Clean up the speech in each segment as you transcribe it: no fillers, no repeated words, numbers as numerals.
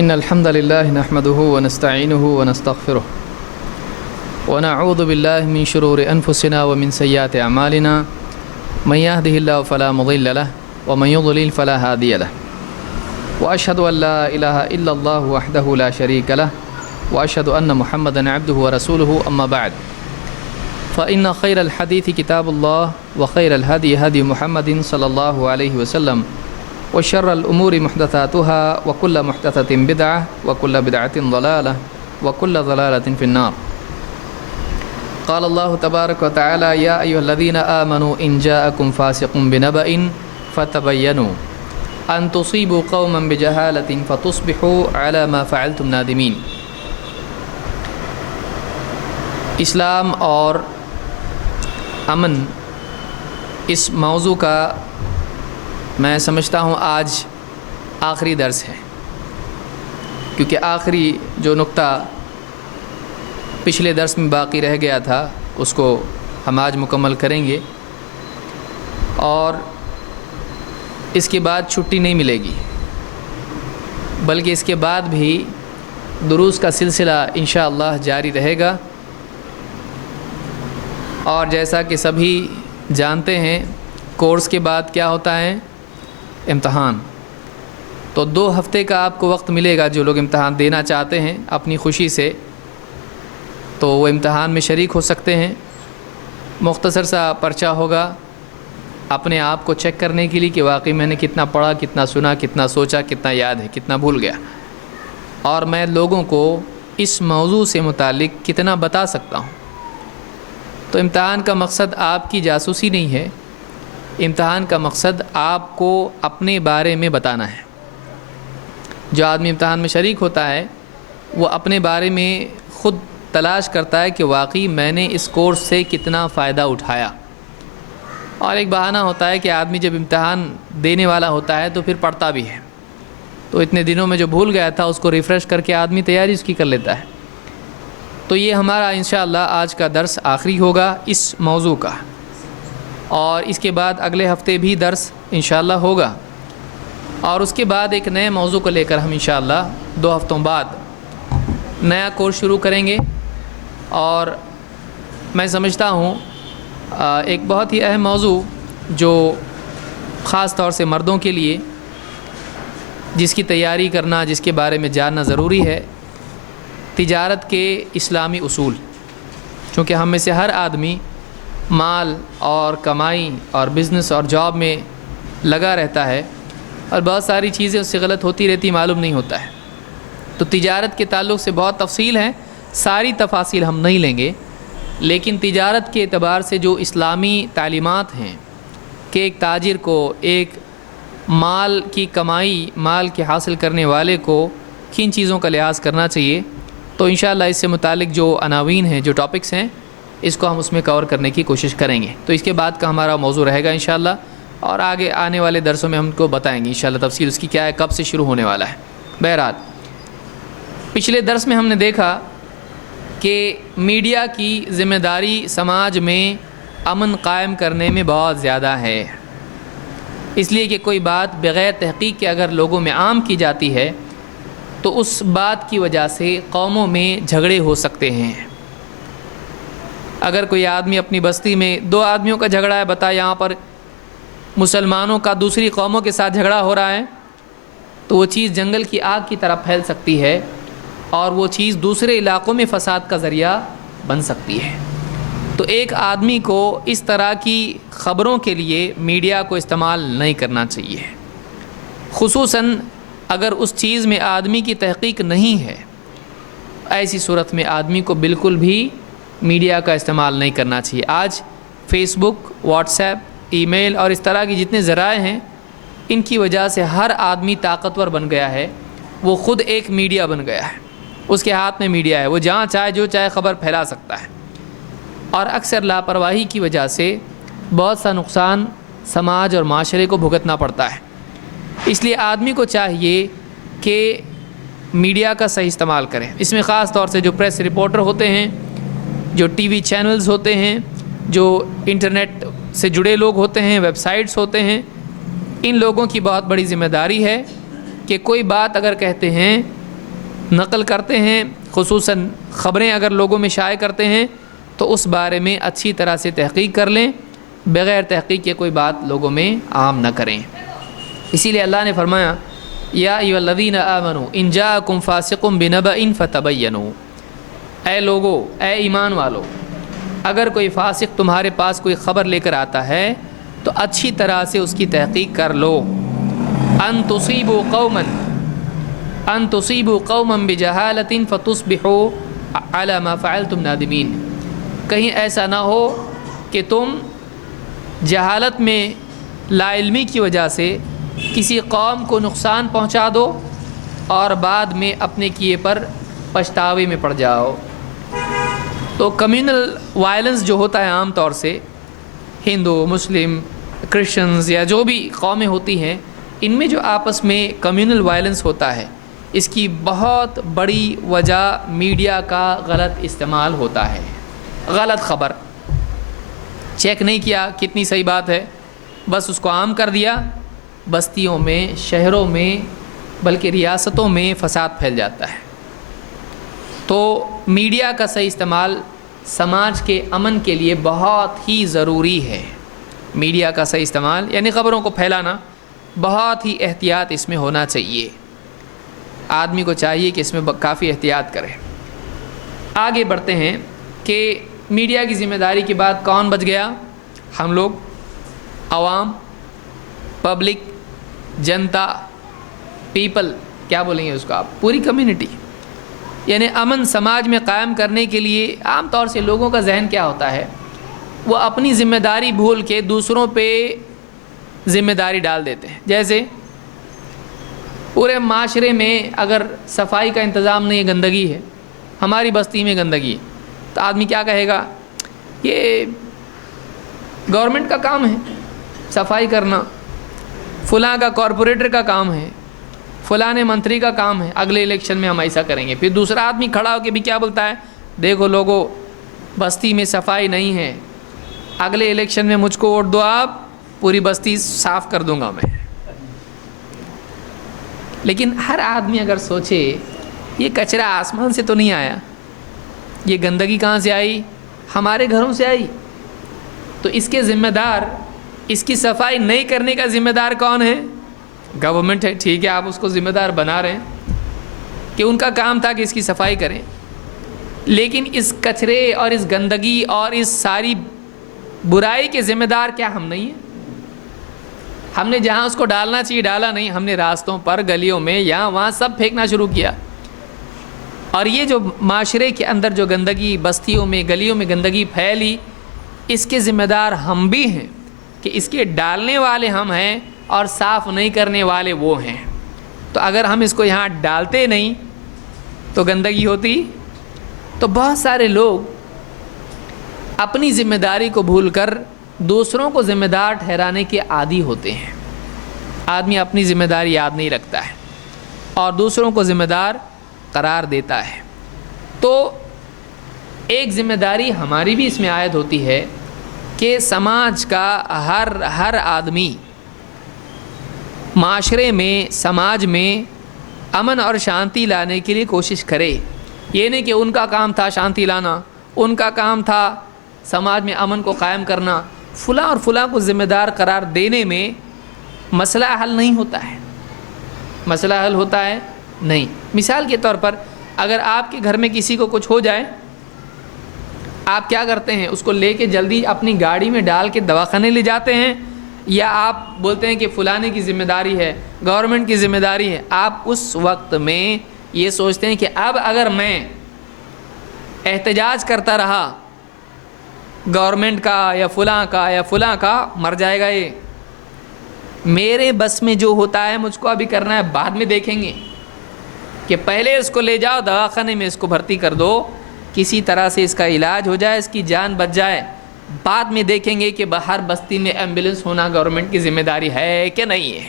إن الحمد لله نحمده ونستعينه ونستغفره ونعوذ بالله من شرور أنفسنا ومن سيئات أعمالنا من يهده الله فلا مضل له ومن يضلل فلا هادي له وأشهد أن لا إله إلا الله وحده لا شريك له وأشهد أن محمدا عبده ورسوله أما بعد فإن خير الحديث كتاب الله وخير الهدي هدي محمد صلى الله عليه وسلم وشر الأمور محدثاتها وكل محدثة بدعة وكل بدعة ضلالة وكل ضلالة في النار. قال الله تبارك وتعالى يا أيها الذين آمنوا إن جاءكم فاسق بنبأ فتبينوا أن تصيبوا قوما بجهالة فتصبحوا على ما فعلتم نادمين. اسلام اور امن اس موضوع کا میں سمجھتا ہوں آج آخری درس ہے، کیونکہ آخری جو نقطہ پچھلے درس میں باقی رہ گیا تھا اس کو ہم آج مکمل کریں گے، اور اس کے بعد چھٹی نہیں ملے گی، بلکہ اس کے بعد بھی دروس کا سلسلہ انشاءاللہ جاری رہے گا. اور جیسا کہ سبھی جانتے ہیں کورس کے بعد کیا ہوتا ہے؟ امتحان. تو 2 ہفتے کا آپ کو وقت ملے گا. جو لوگ امتحان دینا چاہتے ہیں اپنی خوشی سے تو وہ امتحان میں شریک ہو سکتے ہیں. مختصر سا پرچہ ہوگا اپنے آپ کو چیک کرنے کے لیے کہ واقعی میں نے کتنا پڑھا، کتنا سنا، کتنا سوچا، کتنا یاد ہے، کتنا بھول گیا، اور میں لوگوں کو اس موضوع سے متعلق کتنا بتا سکتا ہوں. تو امتحان کا مقصد آپ کی جاسوسی نہیں ہے، امتحان کا مقصد آپ کو اپنے بارے میں بتانا ہے. جو آدمی امتحان میں شریک ہوتا ہے وہ اپنے بارے میں خود تلاش کرتا ہے کہ واقعی میں نے اس کورس سے کتنا فائدہ اٹھایا. اور ایک بہانہ ہوتا ہے کہ آدمی جب امتحان دینے والا ہوتا ہے تو پھر پڑھتا بھی ہے، تو اتنے دنوں میں جو بھول گیا تھا اس کو ریفریش کر کے آدمی تیاری اس کی کر لیتا ہے. تو یہ ہمارا انشاءاللہ آج کا درس آخری ہوگا اس موضوع کا، اور اس کے بعد اگلے ہفتے بھی درس انشاءاللہ ہوگا، اور اس کے بعد ایک نئے موضوع کو لے کر ہم انشاءاللہ 2 ہفتوں بعد نیا کورس شروع کریں گے. اور میں سمجھتا ہوں ایک بہت ہی اہم موضوع جو خاص طور سے مردوں کے لیے جس کی تیاری کرنا، جس کے بارے میں جاننا ضروری ہے، تجارت کے اسلامی اصول. چونکہ ہم میں سے ہر آدمی مال اور کمائی اور بزنس اور جاب میں لگا رہتا ہے، اور بہت ساری چیزیں اس سے غلط ہوتی رہتی، معلوم نہیں ہوتا ہے. تو تجارت کے تعلق سے بہت تفصیل ہے، ساری تفاصیل ہم نہیں لیں گے، لیکن تجارت کے اعتبار سے جو اسلامی تعلیمات ہیں کہ ایک تاجر کو، ایک مال کی کمائی، مال کے حاصل کرنے والے کو کن چیزوں کا لحاظ کرنا چاہیے، تو انشاءاللہ اس سے متعلق جو عناوین ہیں، جو ٹاپکس ہیں، اس کو ہم اس میں کور کرنے کی کوشش کریں گے. تو اس کے بعد کا ہمارا موضوع رہے گا انشاءاللہ، اور آگے آنے والے درسوں میں ہم کو بتائیں گے انشاءاللہ تفصیل اس کی کیا ہے، کب سے شروع ہونے والا ہے. بہرحال پچھلے درس میں ہم نے دیکھا کہ میڈیا کی ذمہ داری سماج میں امن قائم کرنے میں بہت زیادہ ہے، اس لیے کہ کوئی بات بغیر تحقیق کے اگر لوگوں میں عام کی جاتی ہے تو اس بات کی وجہ سے قوموں میں جھگڑے ہو سکتے ہیں. اگر کوئی آدمی اپنی بستی میں 2 آدمیوں کا جھگڑا ہے، بتا یہاں پر مسلمانوں کا دوسری قوموں کے ساتھ جھگڑا ہو رہا ہے، تو وہ چیز جنگل کی آگ کی طرح پھیل سکتی ہے، اور وہ چیز دوسرے علاقوں میں فساد کا ذریعہ بن سکتی ہے. تو ایک آدمی کو اس طرح کی خبروں کے لیے میڈیا کو استعمال نہیں کرنا چاہیے، خصوصاً اگر اس چیز میں آدمی کی تحقیق نہیں ہے. ایسی صورت میں آدمی کو بالکل بھی میڈیا کا استعمال نہیں کرنا چاہیے. آج فیس بک، واٹس ایپ، ای میل اور اس طرح کی جتنے ذرائع ہیں، ان کی وجہ سے ہر آدمی طاقتور بن گیا ہے، وہ خود ایک میڈیا بن گیا ہے، اس کے ہاتھ میں میڈیا ہے، وہ جہاں چاہے جو چاہے خبر پھیلا سکتا ہے. اور اکثر لاپرواہی کی وجہ سے بہت سا نقصان سماج اور معاشرے کو بھگتنا پڑتا ہے. اس لیے آدمی کو چاہیے کہ میڈیا کا صحیح استعمال کریں. اس میں خاص طور سے جو پریس رپورٹر ہوتے ہیں، جو ٹی وی چینلز ہوتے ہیں، جو انٹرنیٹ سے جڑے لوگ ہوتے ہیں، ویب سائٹس ہوتے ہیں، ان لوگوں کی بہت بڑی ذمہ داری ہے کہ کوئی بات اگر کہتے ہیں نقل کرتے ہیں، خصوصاً خبریں اگر لوگوں میں شائع کرتے ہیں تو اس بارے میں اچھی طرح سے تحقیق کر لیں، بغیر تحقیق کے کوئی بات لوگوں میں عام نہ کریں۔ اسی لیے اللہ نے فرمایا یا ایھا الذین آمنوا ان جاءکم فاسق بنبأ فتبینوا، اے لوگو، اے ایمان والو، اگر کوئی فاسق تمہارے پاس کوئی خبر لے کر آتا ہے تو اچھی طرح سے اس کی تحقیق کر لو۔ ان تصیبوا قوما بجہالۃ فتصبحوا علی ما فعلتم نادمین، کہیں ایسا نہ ہو کہ تم جہالت میں لا علمی کی وجہ سے کسی قوم کو نقصان پہنچا دو اور بعد میں اپنے کیے پر پچھتاوے میں پڑ جاؤ۔ تو کمیونل وائلنس جو ہوتا ہے عام طور سے ہندو، مسلم، کرسچنز یا جو بھی قومیں ہوتی ہیں، ان میں جو آپس میں کمیونل وائلنس ہوتا ہے، اس کی بہت بڑی وجہ میڈیا کا غلط استعمال ہوتا ہے۔ غلط خبر چیک نہیں کیا کتنی صحیح بات ہے، بس اس کو عام کر دیا، بستیوں میں، شہروں میں، بلکہ ریاستوں میں فساد پھیل جاتا ہے۔ تو میڈیا کا صحیح استعمال سماج کے امن کے لیے بہت ہی ضروری ہے۔ میڈیا کا صحیح استعمال یعنی خبروں کو پھیلانا، بہت ہی احتیاط اس میں ہونا چاہیے۔ آدمی کو چاہیے کہ اس میں کافی احتیاط کرے۔ آگے بڑھتے ہیں کہ میڈیا کی ذمہ داری کے بعد کون بچ گیا؟ ہم لوگ، عوام، پبلک، جنتا، پیپل، کیا بولیں گے اس کو آپ، پوری کمیونٹی۔ یعنی امن سماج میں قائم کرنے کے لیے عام طور سے لوگوں کا ذہن کیا ہوتا ہے، وہ اپنی ذمہ داری بھول کے دوسروں پہ ذمہ داری ڈال دیتے ہیں۔ جیسے پورے معاشرے میں اگر صفائی کا انتظام نہیں ہے، گندگی ہے، ہماری بستی میں گندگی ہے، تو آدمی کیا کہے گا، یہ گورنمنٹ کا کام ہے صفائی کرنا، فلاں کا کارپوریٹر کا کام ہے، فلاں منتری کا کام ہے، اگلے الیکشن میں ہم ایسا کریں گے۔ پھر دوسرا آدمی کھڑا ہو کے بھی کیا بولتا ہے، دیکھو لوگوں، بستی میں صفائی نہیں ہے، اگلے الیکشن میں مجھ کو ووٹ دو، آپ پوری بستی صاف کر دوں گا میں۔ لیکن ہر آدمی اگر سوچے یہ کچرا آسمان سے تو نہیں آیا، یہ گندگی کہاں سے آئی، ہمارے گھروں سے آئی، تو اس کے ذمہ دار، اس کی صفائی نہیں کرنے کا ذمہ دار کون ہے؟ گورنمنٹ ہے۔ ٹھیک ہے، آپ اس کو ذمہ دار بنا رہے ہیں کہ ان کا کام تھا کہ اس کی صفائی کریں، لیکن اس کچرے اور اس گندگی اور اس ساری برائی کے ذمہ دار کیا ہم نہیں ہیں؟ ہم نے جہاں اس کو ڈالنا چاہیے ڈالا نہیں، ہم نے راستوں پر، گلیوں میں، یہاں وہاں سب پھینکنا شروع کیا۔ اور یہ جو معاشرے کے اندر جو گندگی، بستیوں میں، گلیوں میں گندگی پھیلی، اس کے ذمہ دار ہم بھی ہیں کہ اس کے ڈالنے والے ہم ہیں اور صاف نہیں کرنے والے وہ ہیں۔ تو اگر ہم اس کو یہاں ڈالتے نہیں تو گندگی ہوتی۔ تو بہت سارے لوگ اپنی ذمہ داری کو بھول کر دوسروں کو ذمہ دار ٹھہرانے کے عادی ہوتے ہیں۔ آدمی اپنی ذمہ داری یاد نہیں رکھتا ہے اور دوسروں کو ذمہ دار قرار دیتا ہے۔ تو ایک ذمہ داری ہماری بھی اس میں عائد ہوتی ہے کہ سماج کا ہر آدمی معاشرے میں، سماج میں امن اور شانتی لانے کے لیے کوشش کرے۔ یہ نہیں کہ ان کا کام تھا شانتی لانا، ان کا کام تھا سماج میں امن کو قائم کرنا، فلاں اور فلاں کو ذمہ دار قرار دینے میں مسئلہ حل نہیں ہوتا ہے۔ مسئلہ حل ہوتا ہے نہیں۔ مثال کے طور پر اگر آپ کے گھر میں کسی کو کچھ ہو جائے، آپ کیا کرتے ہیں، اس کو لے کے جلدی اپنی گاڑی میں ڈال کے دواخانے لے جاتے ہیں، یا آپ بولتے ہیں کہ فلانے کی ذمہ داری ہے، گورنمنٹ کی ذمہ داری ہے؟ آپ اس وقت میں یہ سوچتے ہیں کہ اب اگر میں احتجاج کرتا رہا گورنمنٹ کا یا فلاں کا مر جائے گا، یہ میرے بس میں جو ہوتا ہے مجھ کو ابھی کرنا ہے، بعد میں دیکھیں گے کہ پہلے اس کو لے جاؤ دواخانے میں، اس کو بھرتی کر دو، کسی طرح سے اس کا علاج ہو جائے، اس کی جان بچ جائے، بعد میں دیکھیں گے کہ باہر بستی میں ایمبولینس ہونا گورنمنٹ کی ذمہ داری ہے کہ نہیں ہے۔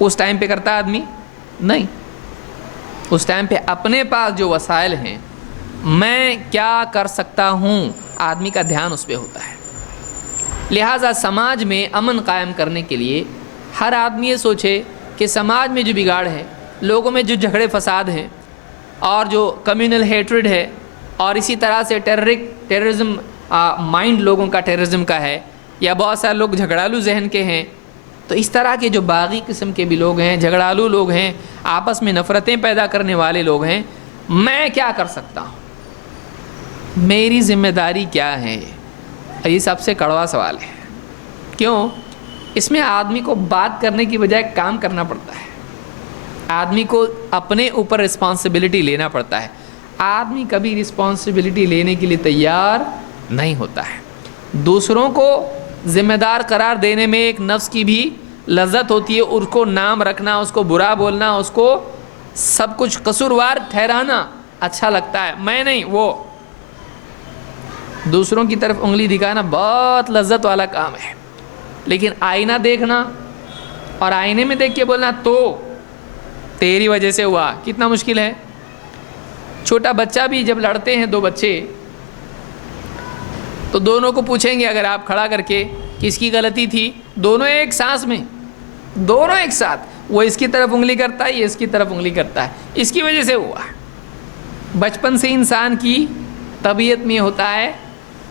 اس ٹائم پہ کرتا آدمی نہیں۔ اس ٹائم پہ اپنے پاس جو وسائل ہیں، میں کیا کر سکتا ہوں، آدمی کا دھیان اس پہ ہوتا ہے۔ لہٰذا سماج میں امن قائم کرنے کے لیے ہر آدمی یہ سوچے کہ سماج میں جو بگاڑ ہے، لوگوں میں جو جھگڑے فساد ہیں، اور جو کمیونل ہیٹرڈ ہے، اور اسی طرح سے ٹیررزم مائنڈ لوگوں کا ٹیررزم کا ہے، یا بہت سارے لوگ جھگڑالو ذہن کے ہیں. تو اس طرح کے جو باغی قسم کے بھی لوگ ہیں، جھگڑالو لوگ ہیں، آپس میں نفرتیں پیدا کرنے والے لوگ ہیں، میں کیا کر سکتا ہوں؟ میری ذمہ داری کیا ہے؟ یہ سب سے کڑوا سوال ہے. کیوں؟ اس میں آدمی کو بات کرنے کی بجائے کام کرنا پڑتا ہے. آدمی کو اپنے اوپر رسپانسبلٹی لینا پڑتا ہے. آدمی کبھی رسپانسبلٹی لینے کے لیے تیار نہیں ہوتا ہے. دوسروں کو ذمہ دار قرار دینے میں ایک نفس کی بھی لذت ہوتی ہے. اس کو نام رکھنا، اس کو برا بولنا، اس کو سب کچھ قصوروار ٹھہرانا اچھا لگتا ہے. میں نہیں، وہ دوسروں کی طرف انگلی دکھانا بہت لذت والا کام ہے. لیکن آئینہ دیکھنا اور آئینے میں دیکھ کے بولنا تو تیری وجہ سے ہوا، کتنا مشکل ہے. چھوٹا بچہ بھی جب لڑتے ہیں، دو بچے، تو دونوں کو پوچھیں گے اگر آپ کھڑا کر کے کس کی غلطی تھی، دونوں ایک سانس میں، دونوں ایک ساتھ، وہ اس کی طرف انگلی کرتا ہے، یہ اس کی طرف انگلی کرتا ہے، اس کی وجہ سے ہوا. بچپن سے انسان کی طبیعت میں ہوتا ہے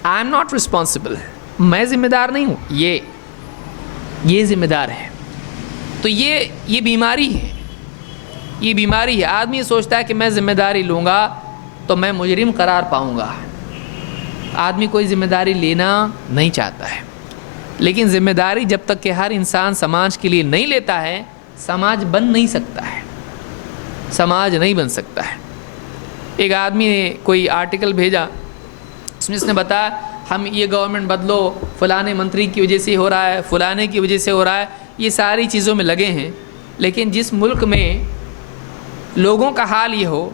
آئی ایم ناٹ رسپانسبل، میں ذمہ دار نہیں ہوں، یہ ذمہ دار ہے. تو یہ بیماری ہے، یہ بیماری ہے. آدمی سوچتا ہے کہ میں ذمہ داری لوں گا تو میں مجرم قرار پاؤں گا. آدمی کوئی ذمہ داری لینا نہیں چاہتا ہے. لیکن ذمہ داری جب تک کہ ہر انسان سماج کے لیے نہیں لیتا ہے، سماج بن نہیں سکتا ہے، سماج نہیں بن سکتا ہے. ایک آدمی نے کوئی آرٹیکل بھیجا، اس نے بتایا ہم یہ گورنمنٹ بدلو، فلانے منتری کی وجہ سے ہو رہا ہے، فلانے کی وجہ سے ہو رہا ہے، یہ ساری چیزوں میں لگے ہیں. لیکن جس ملک میں لوگوں کا حال یہ ہو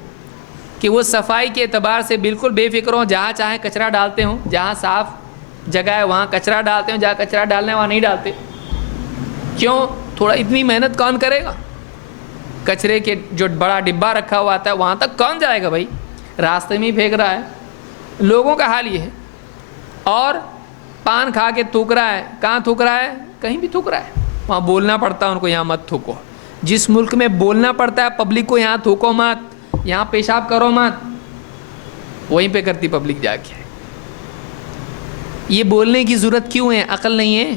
کہ وہ صفائی کے اعتبار سے بالکل بے فکر ہوں، جہاں چاہیں کچرا ڈالتے ہوں، جہاں صاف جگہ ہے وہاں کچرا ڈالتے ہوں، جہاں کچرا ڈالنا ہے وہاں نہیں ڈالتے. کیوں؟ تھوڑا اتنی محنت کون کرے گا؟ کچرے کے جو بڑا ڈبہ رکھا ہوا آتا ہے وہاں تک کون جائے گا بھائی؟ راستے میں ہی پھینک رہا ہے. لوگوں کا حال یہ ہے. اور پان کھا کے تھوک رہا ہے. کہاں تھوک رہا ہے؟ کہیں بھی تھوک رہا ہے. وہاں بولنا پڑتا ہے ان کو یہاں مت تھوکو. جس ملک میں بولنا پڑتا ہے پبلک کو یہاں تھوکو مت، یہاں پیشاب کرو مت، وہیں پہ کرتی پبلک جا کے. یہ بولنے کی ضرورت کیوں ہے؟ عقل نہیں ہے.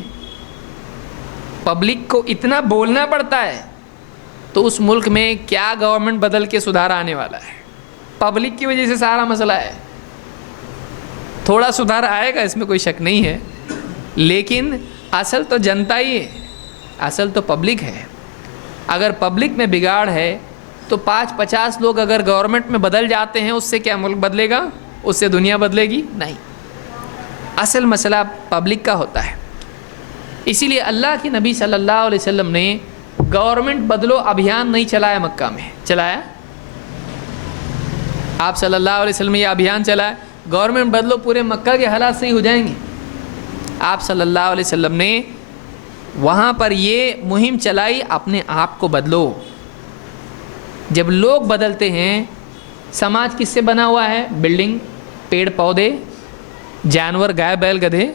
پبلک کو اتنا بولنا پڑتا ہے تو اس ملک میں کیا گورنمنٹ بدل کے سدھار آنے والا ہے؟ پبلک کی وجہ سے سارا مسئلہ ہے. تھوڑا سدھار آئے گا، اس میں کوئی شک نہیں ہے، لیکن اصل تو جنتا ہی ہے، اصل تو پبلک ہے. اگر پبلک میں بگاڑ ہے تو 50 لوگ اگر گورنمنٹ میں بدل جاتے ہیں، اس سے کیا ملک بدلے گا؟ اس سے دنیا بدلے گی؟ نہیں. اصل مسئلہ پبلک کا ہوتا ہے. اسی لیے اللہ کے نبی صلی اللہ علیہ وسلم نے گورنمنٹ بدلو ابھیان نہیں چلایا، مکہ میں چلایا. آپ صلی اللہ علیہ وسلم یہ ابھیان چلایا، گورنمنٹ بدلو، پورے مکہ کے حالات صحیح ہو جائیں گے. آپ صلی اللہ علیہ وسلم نے وہاں پر یہ مہم چلائی، اپنے آپ کو بدلو. جب لوگ بدلتے ہیں، سماج کس سے بنا ہوا ہے؟ بلڈنگ، پیڑ پودے، جانور، گائے بیل گدھے.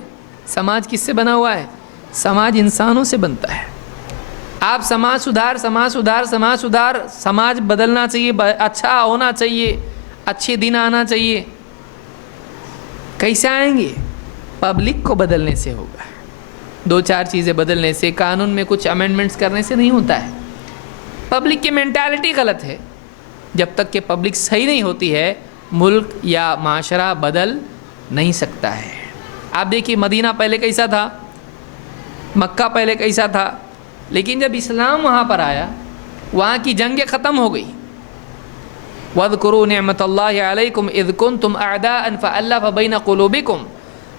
سماج کس سے بنا ہوا ہے؟ سماج انسانوں سے بنتا ہے. آپ سماج سدھار، سماج سدھار، سماج سدھار، سماج بدلنا چاہیے، اچھا ہونا چاہیے، اچھے دن آنا چاہیے. کیسے آئیں گے؟ پبلک کو بدلنے سے ہوگا. 2-4 چیزیں بدلنے سے، قانون میں کچھ امینڈمنٹس کرنے سے نہیں ہوتا ہے. پبلک کی مینٹالٹی غلط ہے. جب تک کہ پبلک صحیح نہیں ہوتی ہے، ملک یا معاشرہ بدل نہیں سکتا ہے. آپ دیکھیے مدینہ پہلے کیسا تھا، مکہ پہلے کیسا تھا، لیکن جب اسلام وہاں پر آیا، وہاں کی جنگیں ختم ہو گئی. وَاذْكُرُوا نِعْمَةَ اللَّهِ عَلَيْكُمْ إِذْ كُنْتُمْ أَعْدَاءً فَأَلَّفَ بَيْنَ قُلُوبِكُمْ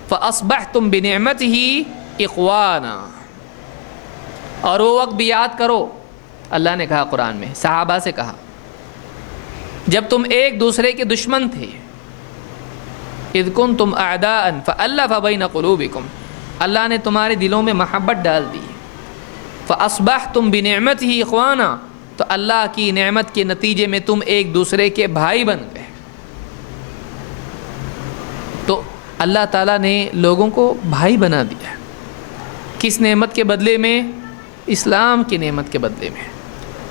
فَأَصْبَحْتُمْ بِنِعْمَتِهِ إِخْوَانًا. اور وہ وقت بھی یاد کرو، اللہ نے کہا قرآن میں، صحابہ سے کہا، جب تم ایک دوسرے کے دشمن تھے. اذ کنتم اعداء فالف بین قلوبکم، اللہ نے تمہارے دلوں میں محبت ڈال دی. فاصبحتم بنعمته اخوانا، تو اللہ کی نعمت کے نتیجے میں تم ایک دوسرے کے بھائی بن گئے. تو اللہ تعالیٰ نے لوگوں کو بھائی بنا دیا. کس نعمت کے بدلے میں؟ اسلام کی نعمت کے بدلے میں.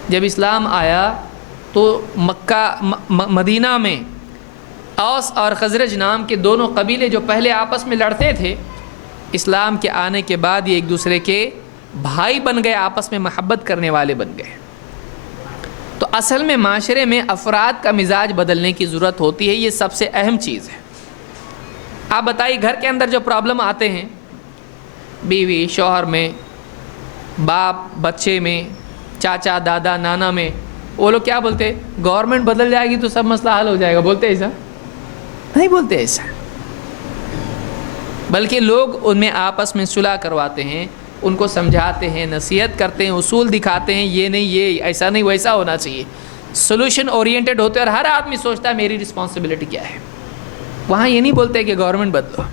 جب اسلام آیا تو مکہ مدینہ میں اوس اور خزرج نام کے دونوں قبیلے جو پہلے آپس میں لڑتے تھے، اسلام کے آنے کے بعد یہ ایک دوسرے کے بھائی بن گئے، آپس میں محبت کرنے والے بن گئے۔ تو اصل میں معاشرے میں افراد کا مزاج بدلنے کی ضرورت ہوتی ہے، یہ سب سے اہم چیز ہے۔ آپ بتائیے گھر کے اندر جو پرابلم آتے ہیں، بیوی شوہر میں، باپ بچے میں، چاچا دادا نانا میں، وہ لوگ کیا بولتے؟ گورنمنٹ بدل جائے گی تو سب مسئلہ حل ہو جائے گا، بولتے ایسا؟ نہیں بولتے ایسا، بلکہ لوگ ان میں آپس میں صلح کرواتے ہیں، ان کو سمجھاتے ہیں، نصیحت کرتے ہیں، اصول دکھاتے ہیں، یہ نہیں، یہ ایسا نہیں، ویسا ہونا چاہیے، سولوشن اورینٹڈ ہوتے ہیں، اور ہر آدمی سوچتا ہے میری رسپانسبلٹی کیا ہے۔ وہاں یہ نہیں بولتے کہ گورنمنٹ بدلو،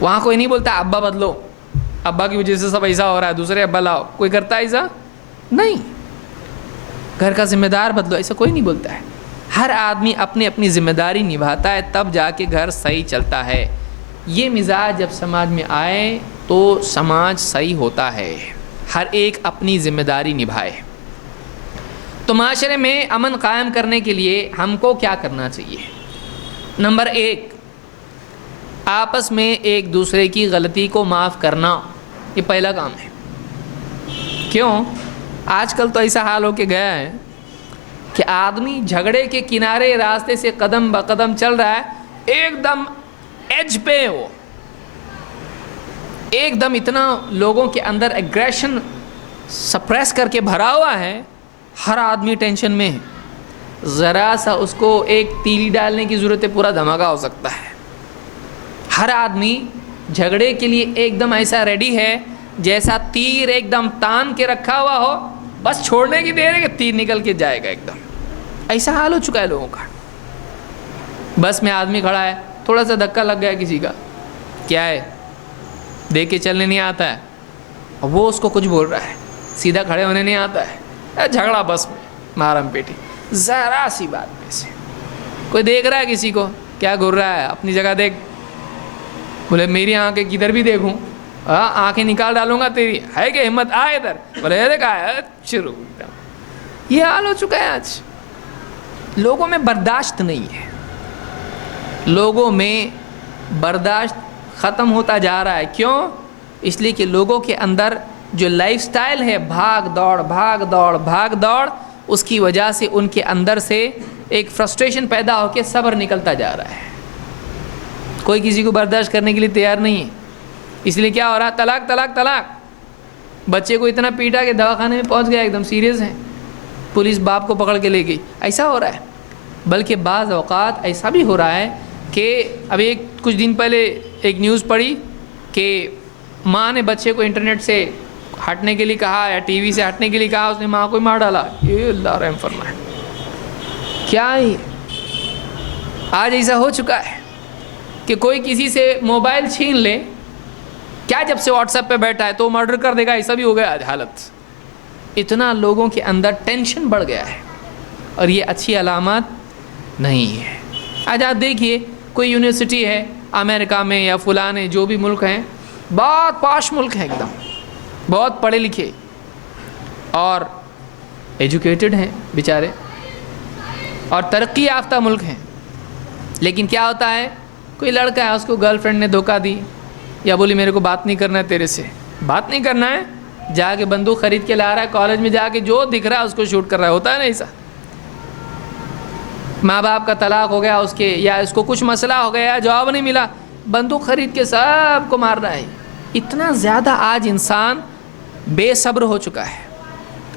وہاں کوئی نہیں بولتا ابا بدلو، ابا کی وجہ سے سب ایسا ہو رہا ہے، دوسرے ابا لاؤ، کوئی کرتا ہے ایسا؟ نہیں۔ گھر کا ذمہ دار بدلو، ایسا کوئی نہیں بولتا ہے۔ ہر آدمی اپنی اپنی ذمہ داری نبھاتا ہے، تب جا کے گھر صحیح چلتا ہے۔ یہ مزاج جب سماج میں آئے تو سماج صحیح ہوتا ہے، ہر ایک اپنی ذمہ داری نبھائے۔ تو معاشرے میں امن قائم کرنے کے لیے ہم کو کیا کرنا چاہیے؟ نمبر 1، آپس میں ایک دوسرے کی غلطی کو معاف کرنا، یہ پہلا کام ہے۔ کیوں؟ آج کل تو ایسا حال ہو کے گیا ہے کہ آدمی جھگڑے کے کنارے راستے سے قدم بقدم چل رہا ہے، ایک دم ایج پہ وہ، ایک دم اتنا لوگوں کے اندر ایگریشن سپریس کر کے بھرا ہوا ہے، ہر آدمی ٹینشن میں ہے، ذرا سا اس کو ایک تیلی ڈالنے کی ضرورت ہے، پورا دھماکہ ہو سکتا ہے۔ ہر آدمی جھگڑے کے لیے ایک دم ایسا ریڈی ہے جیسا تیر ایک دم تان کے رکھا ہوا ہو، بس چھوڑنے کی دیر ہے کہ تیر نکل کے جائے گا، ایک دم ایسا حال ہو چکا ہے لوگوں کا۔ بس میں آدمی کھڑا ہے، تھوڑا سا دھکا لگ گیا کسی کا، کیا ہے؟ دیکھ کے چلنے نہیں آتا ہے، اور وہ اس کو کچھ بول رہا ہے، سیدھا کھڑے ہونے نہیں آتا ہے، جھگڑا بس میں مارم پیٹی، ذرا سی بات میں سے۔ کوئی دیکھ رہا ہے کسی کو، کیا گھر رہا ہے؟ اپنی جگہ دیکھ۔ بولے میری آنکھیں کدھر بھی دیکھوں؟ ہاں آنکھیں نکال ڈالوں گا تیری، ہے کہ ہمت؟ آ ادھر۔ بولے دیکھا ہے، شروع۔ یہ حال ہو چکا ہے آج، لوگوں میں برداشت نہیں ہے، لوگوں میں برداشت ختم ہوتا جا رہا ہے۔ کیوں؟ اس لیے کہ لوگوں کے اندر جو لائف سٹائل ہے، بھاگ دوڑ بھاگ دوڑ بھاگ دوڑ، اس کی وجہ سے ان کے اندر سے ایک فرسٹریشن پیدا ہو کے صبر نکلتا جا رہا ہے، کوئی کسی کو برداشت کرنے کے لیے تیار نہیں ہے۔ اس لیے کیا ہو رہا ہے؟ طلاق طلاق طلاق۔ بچے کو اتنا پیٹا کہ دواخانے میں پہنچ گیا، ایک دم سیریس ہے، پولیس باپ کو پکڑ کے لے گئی، ایسا ہو رہا ہے۔ بلکہ بعض اوقات ایسا بھی ہو رہا ہے کہ ابھی کچھ دن پہلے ایک نیوز پڑھی کہ ماں نے بچے کو انٹرنیٹ سے ہٹنے کے لیے کہا یا ٹی وی سے ہٹنے کے لیے کہا، اس نے ماں کو مار ڈالا۔ یہ اللہ رحم فرمائے، کیا ہے؟ آج ایسا ہو چکا ہے کہ کوئی کسی سے موبائل چھین لے، کیا جب سے واٹس ایپ پہ بیٹھا ہے تو مرڈر کر دے گا، ایسا بھی ہو گیا آج حالت۔ اتنا لوگوں کے اندر ٹینشن بڑھ گیا ہے، اور یہ اچھی علامات نہیں ہے۔ آج آپ دیکھیے کوئی یونیورسٹی ہے امریکہ میں یا فلاں جو بھی ملک ہیں، بہت پاش ملک ہیں، ایک دم بہت پڑھے لکھے اور ایجوکیٹڈ ہیں بیچارے، اور ترقی یافتہ ملک ہیں، لیکن کیا ہوتا ہے؟ کوئی لڑکا ہے، اس کو گرل فرینڈ نے دھوکہ دی، یا بولی میرے کو بات نہیں کرنا ہے تیرے سے، بات نہیں کرنا ہے، جا کے بندوق خرید کے لا رہا ہے، کالج میں جا کے جو دکھ رہا ہے اس کو شوٹ کر رہا ہے، ہوتا ہے نا ایسا؟ ماں باپ کا طلاق ہو گیا اس کے، یا اس کو کچھ مسئلہ ہو گیا، جواب نہیں ملا، بندوق خرید کے سب کو مار رہا ہے۔ اتنا زیادہ آج انسان بے صبر ہو چکا ہے،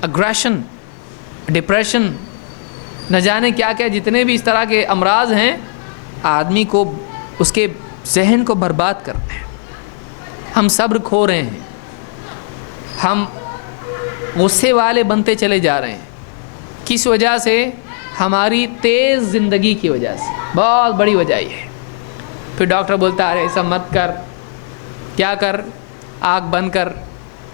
اگریشن، ڈپریشن، نہ جانے کیا کیا جتنے بھی اس طرح کے امراض ہیں، آدمی کو اس کے ذہن کو برباد کر رہے ہیں۔ ہم صبر کھو رہے ہیں، ہم غصے والے بنتے چلے جا رہے ہیں۔ کس وجہ سے؟ ہماری تیز زندگی کی وجہ سے، بہت بڑی وجہ یہ ہے۔ پھر ڈاکٹر بولتا ہے ارے ایسا مت کر، کیا کر؟ آنکھ بند کر،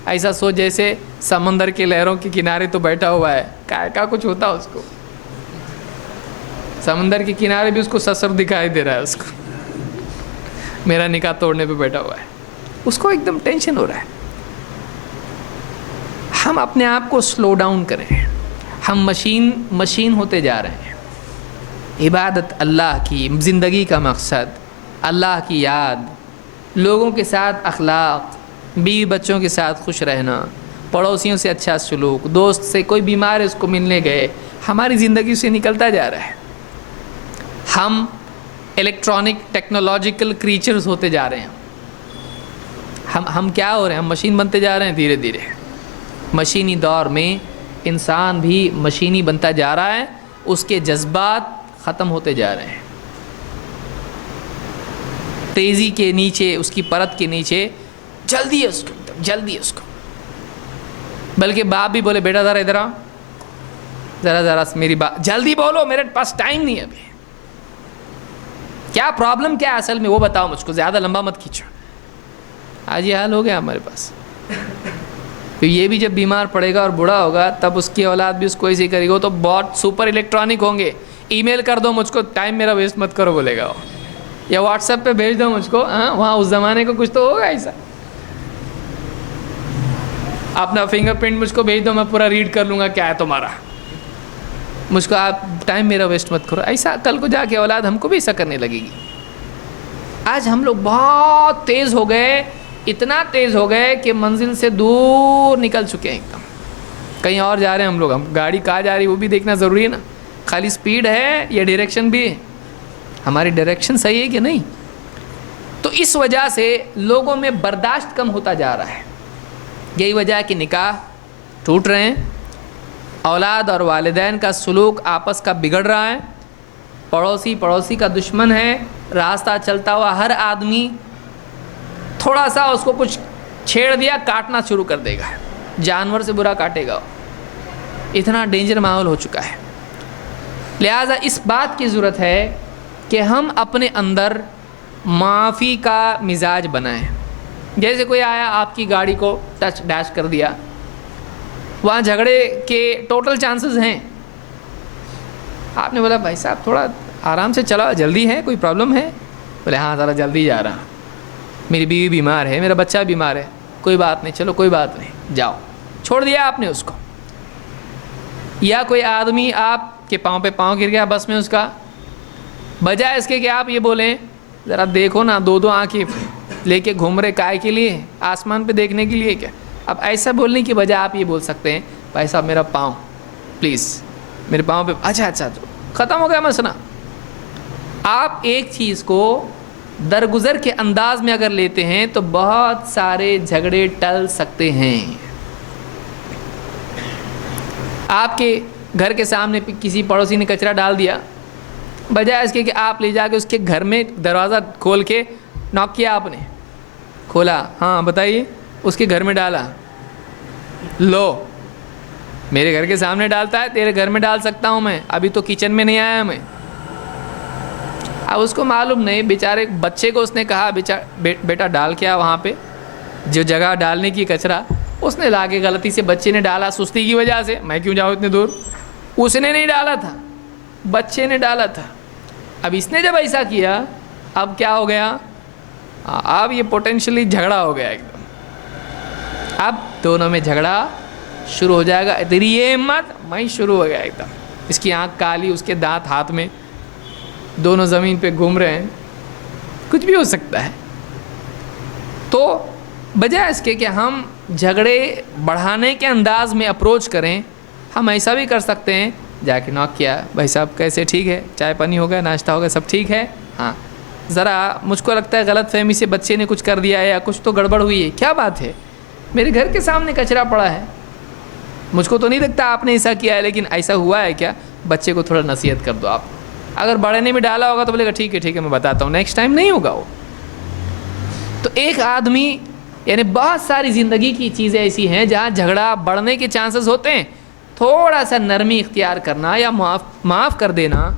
ایسا سوچ جیسے سمندر کے لہروں کے کنارے تو بیٹھا ہوا ہے، کا کچھ ہوتا اس کو، سمندر کے کنارے بھی اس کو سسر دکھائی دے رہا ہے، اس کو میرا نکاح توڑنے پہ بیٹھا ہوا ہے، اس کو ایک دم ٹینشن ہو رہا ہے۔ ہم اپنے آپ کو سلو ڈاؤن کریں، ہم مشین ہوتے جا رہے ہیں. عبادت اللہ کی، زندگی کا مقصد اللہ کی یاد، لوگوں کے ساتھ اخلاق، بیوی بچوں کے ساتھ خوش رہنا، پڑوسیوں سے اچھا سلوک، دوست سے کوئی بیمار ہے اس کو ملنے گئے، ہماری زندگی سے نکلتا جا رہا ہے. ہم الیکٹرانک ٹیکنالوجیکل کریچرز ہوتے جا رہے ہیں. ہم کیا ہو رہے ہیں؟ ہم مشین بنتے جا رہے ہیں دھیرے دھیرے. مشینی دور میں انسان بھی مشینی بنتا جا رہا ہے، اس کے جذبات ختم ہوتے جا رہے ہیں. تیزی کے نیچے، اس کی پرت کے نیچے جلدی ہے اس کو. بلکہ باپ بھی بولے بیٹا ذرا ادھر آؤ، ذرا میری بات جلدی بولو، میرے پاس ٹائم نہیں ہے ابھی. کیا پرابلم کیا ہے اصل میں وہ بتاؤ مجھ کو، زیادہ لمبا مت کھینچو. آج یہ حال ہو گیا ہمارے پاس. تو یہ بھی جب بیمار پڑے گا اور بوڑھا ہوگا تب اس کی اولاد بھی اس کو ایسے کرے گا. تو بہت سپر الیکٹرانک ہوں گے. ای میل کر دو مجھ کو، ٹائم میرا ویسٹ مت کرو بولے گا وہ. یا واٹس ایپ پہ بھیج دو مجھ کو. ہاں وہاں اس زمانے کو کچھ تو ہوگا ایسا. اپنا فنگر پرنٹ مجھ کو بھیج دو، میں پورا ریڈ کر لوں گا کیا ہے تمہارا. مجھ کو آپ ٹائم میرا ویسٹ مت کرو. ایسا کل کو جا کے اولاد ہم کو بھی ایسا کرنے لگے گی. آج ہم لوگ بہت تیز ہو گئے، اتنا تیز ہو گئے کہ منزل سے دور نکل چکے ہیں ایک دم. کہیں اور جا رہے ہیں ہم لوگ. ہم گاڑی کہاں جا رہی ہے وہ بھی دیکھنا ضروری ہے نا. خالی سپیڈ ہے یا ڈائریکشن بھی ہے؟ ہماری ڈائریکشن صحیح ہے کہ نہیں؟ تو اس وجہ سے لوگوں میں برداشت کم ہوتا جا رہا ہے. یہی وجہ ہے کہ نکاح ٹوٹ رہے ہیں، اولاد اور والدین کا سلوک آپس کا بگڑ رہا ہے، پڑوسی کا دشمن ہے. راستہ چلتا ہوا ہر آدمی تھوڑا سا اس کو کچھ چھیڑ دیا کاٹنا شروع کر دے گا، جانور سے برا کاٹے گا. اتنا ڈینجر ماحول ہو چکا ہے. لہٰذا اس بات کی ضرورت ہے کہ ہم اپنے اندر معافی کا مزاج بنائیں. جیسے کوئی آیا آپ کی گاڑی کو ٹچ ڈیش کر دیا، وہاں جھگڑے کے ٹوٹل چانسز ہیں. آپ نے بولا بھائی صاحب تھوڑا آرام سے چلاؤ، جلدی ہے، کوئی پرابلم ہے؟ بولے ہاں ذرا جلدی جا رہا، میری بیوی بیمار ہے، میرا بچہ بیمار ہے. کوئی بات نہیں، چلو کوئی بات نہیں، جاؤ. چھوڑ دیا آپ نے اس کو. یا کوئی آدمی آپ کے پاؤں پہ پاؤں گر گیا بس میں، اس کا بجائے اس کے کہ آپ یہ بولیں ذرا دیکھو نا، دو آنکھیں لے کے گھوم رہے کائے کے لیے؟ آسمان پہ دیکھنے کے لیے کیا؟ اب ایسا بولنے کی بجائے آپ یہ بول سکتے ہیں بھائی صاحب میرا پاؤں پلیز، میرے پاؤں پہ. اچھا ختم ہو گیا مسئلہ. آپ ایک چیز کو درگزر کے انداز میں اگر لیتے ہیں تو بہت سارے جھگڑے ٹل سکتے ہیں. آپ کے گھر کے سامنے کسی پڑوسی نے کچرا ڈال دیا، بجائے اس کے کہ آپ لے جا کے اس کے گھر میں دروازہ کھول کے ناک کیا، آپ نے کھولا، ہاں بتائیے، اس کے گھر میں ڈالا. لو میرے گھر کے سامنے ڈالتا ہے، تیرے گھر میں ڈال سکتا ہوں میں، ابھی تو کچن میں نہیں آیا میں. اب اس کو معلوم نہیں، بیچارے بچے کو اس نے کہا بیٹا ڈال کیا وہاں پہ جو جگہ ڈالنے کی کچرا، اس نے لا کے غلطی سے بچے نے ڈالا سستی کی وجہ سے. میں کیوں جاؤں اتنے دور؟ اس نے نہیں ڈالا تھا، بچے نے ڈالا تھا. اب اس نے جب ایسا کیا اب کیا ہو گیا؟ اب یہ پوٹینشلی جھگڑا ہو گیا ایک دم. اب دونوں میں جھگڑا شروع ہو جائے گا. تیری یہ ہمت، میں شروع ہو گیا ایک دم. اس کی آنکھ کالی، اس کے دانت ہاتھ میں، دونوں زمین پہ گھوم رہے ہیں. کچھ بھی ہو سکتا ہے. تو بجائے اس کے کہ ہم جھگڑے بڑھانے کے انداز میں اپروچ کریں، ہم ایسا بھی کر سکتے ہیں، جا کے ناک کیا، بھائی صاحب کیسے، ٹھیک ہے، چائے پانی ہو گیا، ناشتہ ہو گیا، سب ٹھیک ہے؟ ہاں ذرا مجھ کو لگتا ہے غلط فہمی سے بچے نے کچھ کر دیا ہے یا کچھ تو گڑبڑ ہوئی ہے. کیا بات ہے؟ میرے گھر کے سامنے کچرا پڑا ہے، مجھ کو تو نہیں لگتا آپ نے ایسا کیا ہے، لیکن ایسا ہوا ہے کیا؟ بچے کو تھوڑا نصیحت کر دو. آپ اگر بڑے نے بھی ڈالا ہوگا تو بولے گا ٹھیک ہے میں بتاتا ہوں، نیکسٹ ٹائم نہیں ہوگا وہ. تو ایک آدمی، یعنی بہت ساری زندگی کی چیزیں ایسی ہیں جہاں جھگڑا بڑھنے کے چانسز ہوتے ہیں. تھوڑا سا نرمی اختیار کرنا یا معاف کر دینا،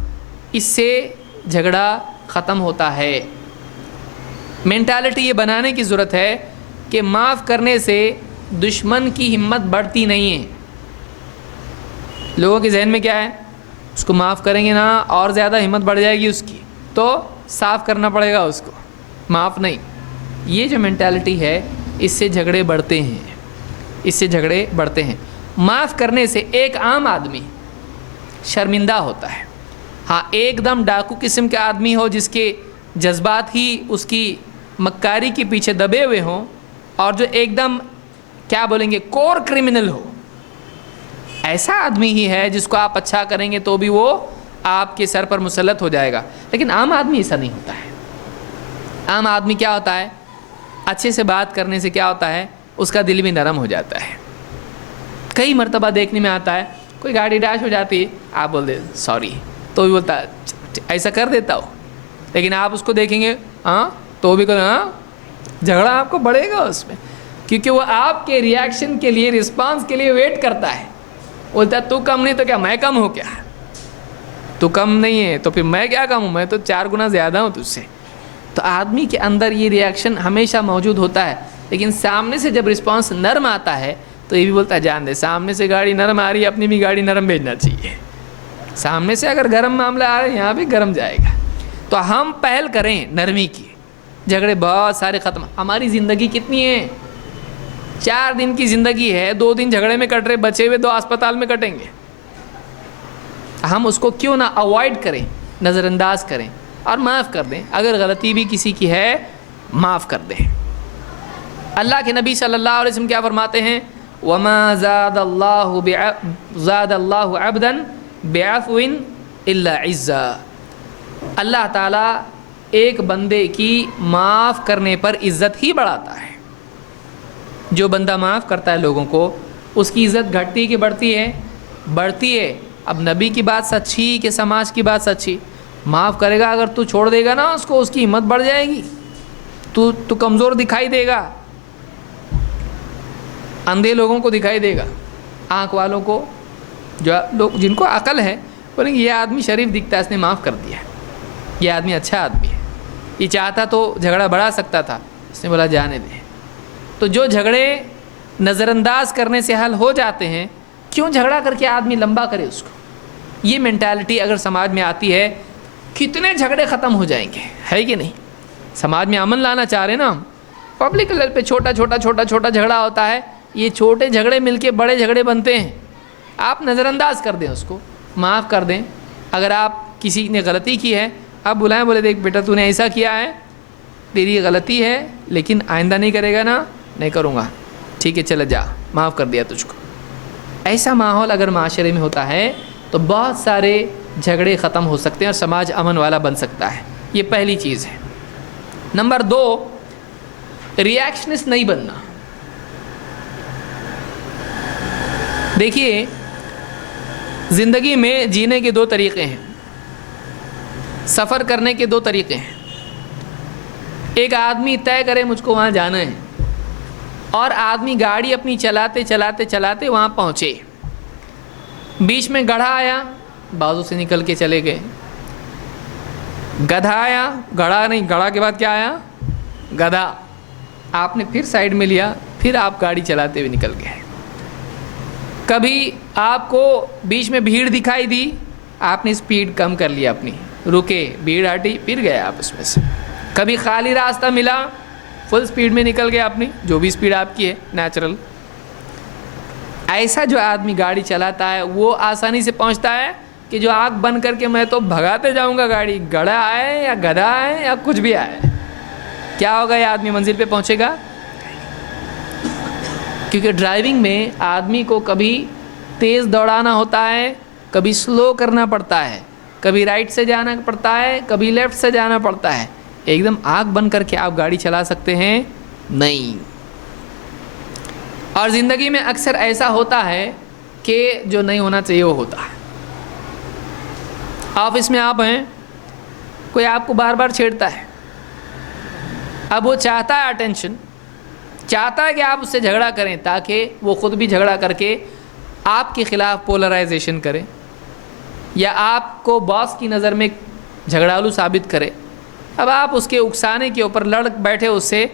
اس سے جھگڑا ختم ہوتا ہے. مینٹالٹی یہ بنانے کی ضرورت ہے کہ معاف کرنے سے دشمن کی ہمت بڑھتی نہیں ہے. لوگوں کے ذہن میں کیا ہے؟ اس کو معاف کریں گے نا اور زیادہ ہمت بڑھ جائے گی اس کی، تو صاف کرنا پڑے گا اس کو، معاف نہیں. یہ جو مینٹالٹی ہے اس سے جھگڑے بڑھتے ہیں، معاف کرنے سے ایک عام آدمی شرمندہ ہوتا ہے. ہاں ایک دم ڈاکو قسم کا آدمی ہو جس کے جذبات ہی اس کی مکاری کے پیچھے دبے ہوئے ہوں, اور جو ایک دم کیا بولیں گے کور کرمنل ہو, ایسا آدمی ہی ہے جس کو آپ اچھا کریں گے تو بھی وہ آپ کے سر پر مسلط ہو جائے گا. لیکن عام آدمی ایسا نہیں ہوتا ہے. عام آدمی کیا ہوتا ہے, اچھے سے بات کرنے سے کیا ہوتا ہے, اس کا دل بھی نرم ہو جاتا ہے. کئی مرتبہ دیکھنے میں آتا ہے کوئی گاڑی ڈیش ہو جاتی ہے, آپ بول دے سوری, تو بھی بولتا ہے ایسا کر دیتا ہو. لیکن آپ اس کو دیکھیں گے ہاں تو بھی ہاں, جھگڑا آپ کو بڑھے گا اس میں, کیونکہ وہ آپ کے ریئیکشن کے لیے, رسپانس کے لیے ویٹ کرتا ہے. بولتا ہے تو کم نہیں تو کیا میں کم ہوں کیا, تو کم نہیں ہے تو پھر میں کیا کم ہوں, میں تو 4 گنا زیادہ ہوں تجھ سے. تو آدمی کے اندر یہ ریئیکشن ہمیشہ موجود ہوتا ہے. لیکن سامنے سے جب رسپانس نرم آتا ہے تو یہ بھی بولتا ہے جان دے, سامنے سے گاڑی نرم آ رہی ہے, اپنی بھی گاڑی نرم بھیجنا چاہیے. سامنے سے اگر گرم معاملہ آ رہا ہے یہاں بھی گرم جائے گا. تو ہم پہل کریں نرمی کی. جھگڑے بہت سارے ختم. ہماری زندگی کتنی ہے, 4 دن کی زندگی ہے, 2 دن جھگڑے میں کٹ رہے, بچے ہوئے 2 اسپتال میں کٹیں گے. ہم اس کو کیوں نہ اوائڈ کریں, نظر انداز کریں اور معاف کر دیں. اگر غلطی بھی کسی کی ہے معاف کر دیں. اللہ کے نبی صلی اللہ علیہ وسلم کیا فرماتے ہیں, وَمَا زَادَ اللَّهُ عَبْدًا بِعَفْوٍ إِلَّا عِزًّا. اللہ تعالیٰ ایک بندے کی معاف کرنے پر عزت ہی بڑھاتا ہے. جو بندہ معاف کرتا ہے لوگوں کو, اس کی عزت گھٹتی کہ بڑھتی ہے, بڑھتی ہے. اب نبی کی بات سچی کہ سماج کی بات سچی, معاف کرے گا اگر تو چھوڑ دے گا نا اس کو, اس کی ہمت بڑھ جائے گی. تو کمزور دکھائی دے گا, اندھے لوگوں کو دکھائی دے گا, آنکھ والوں کو, جو لوگ جن کو عقل ہے بولیں گے یہ آدمی شریف دکھتا ہے, اس نے معاف کر دیا, یہ آدمی اچھا آدمی ہے, یہ چاہتا تو جھگڑا بڑھا سکتا تھا, اس نے بولا جانے دے. تو جو جھگڑے نظر انداز کرنے سے حل ہو جاتے ہیں, کیوں جھگڑا کر کے آدمی لمبا کرے اس کو. یہ مینٹالٹی اگر سماج میں آتی ہے کتنے جھگڑے ختم ہو جائیں گے, ہے کہ نہیں. سماج میں امن لانا چاہ رہے ہیں نا ہم, پبلک لیول پہ چھوٹا چھوٹا جھگڑا ہوتا ہے, یہ چھوٹے جھگڑے مل کے بڑے جھگڑے بنتے ہیں. آپ نظر انداز کر دیں اس کو, معاف کر دیں. اگر آپ کسی نے غلطی کی ہے, آپ بلائیں, بولے دیکھ بیٹا تو نے ایسا کیا ہے, تیری غلطی ہے لیکن آئندہ نہیں کرے گا نا. نہیں کروں گا, ٹھیک ہے چلا جا, معاف کر دیا تجھ کو. ایسا ماحول اگر معاشرے میں ہوتا ہے تو بہت سارے جھگڑے ختم ہو سکتے ہیں اور سماج امن والا بن سکتا ہے. یہ پہلی چیز ہے. نمبر 2, ریئیکشنسٹ نہیں بننا. دیکھیے زندگی میں جینے کے 2 طریقے ہیں, سفر کرنے کے 2 طریقے ہیں. ایک آدمی طے کرے مجھ کو وہاں جانا ہے, اور آدمی گاڑی اپنی چلاتے وہاں پہنچے, بیچ میں گڑھا آیا, بازو سے نکل کے چلے گئے. گدھا آیا, گڑھا نہیں, گڑھا کے بعد کیا آیا, گدھا. آپ نے پھر سائیڈ میں لیا, پھر آپ گاڑی چلاتے ہوئے نکل گئے. کبھی آپ کو بیچ میں بھیڑ دکھائی دی, آپ نے اسپیڈ کم کر لیا اپنی, رکے, بھیڑ ہٹی, پھر گئے آپ اس میں سے. کبھی خالی راستہ ملا, فل اسپیڈ میں نکل گیا اپنی, جو بھی اسپیڈ آپ کی ہے نیچرل. ایسا جو آدمی گاڑی چلاتا ہے وہ آسانی سے پہنچتا ہے کہ جو آنکھ بند کر کے میں تو بھگاتے جاؤں گا گاڑی, گڑھا آئے یا گدھا آئے یا کچھ بھی آئے, کیا ہوگا, یہ آدمی منزل پہ پہنچے گا. کیونکہ ڈرائیونگ میں آدمی کو کبھی تیز دوڑانا ہوتا ہے, کبھی سلو کرنا پڑتا ہے, کبھی رائٹ سے جانا پڑتا ہے, کبھی لیفٹ سے جانا پڑتا ہے. ایک دم آنکھ بند کر کے آپ گاڑی چلا سکتے ہیں نہیں. اور زندگی میں اکثر ایسا ہوتا ہے کہ جو نہیں ہونا چاہیے وہ ہوتا ہے. آفس میں آپ ہیں, کوئی آپ کو بار بار چھیڑتا ہے, اب وہ چاہتا ہے اٹینشن, چاہتا ہے کہ آپ اس سے جھگڑا کریں تاکہ وہ خود بھی جھگڑا کر کے آپ کے خلاف پولرائزیشن کرے, یا آپ کو باس کی نظر میں جھگڑالو ثابت کرے. اب آپ اس کے اکسانے کے اوپر لڑ بیٹھے اس سے,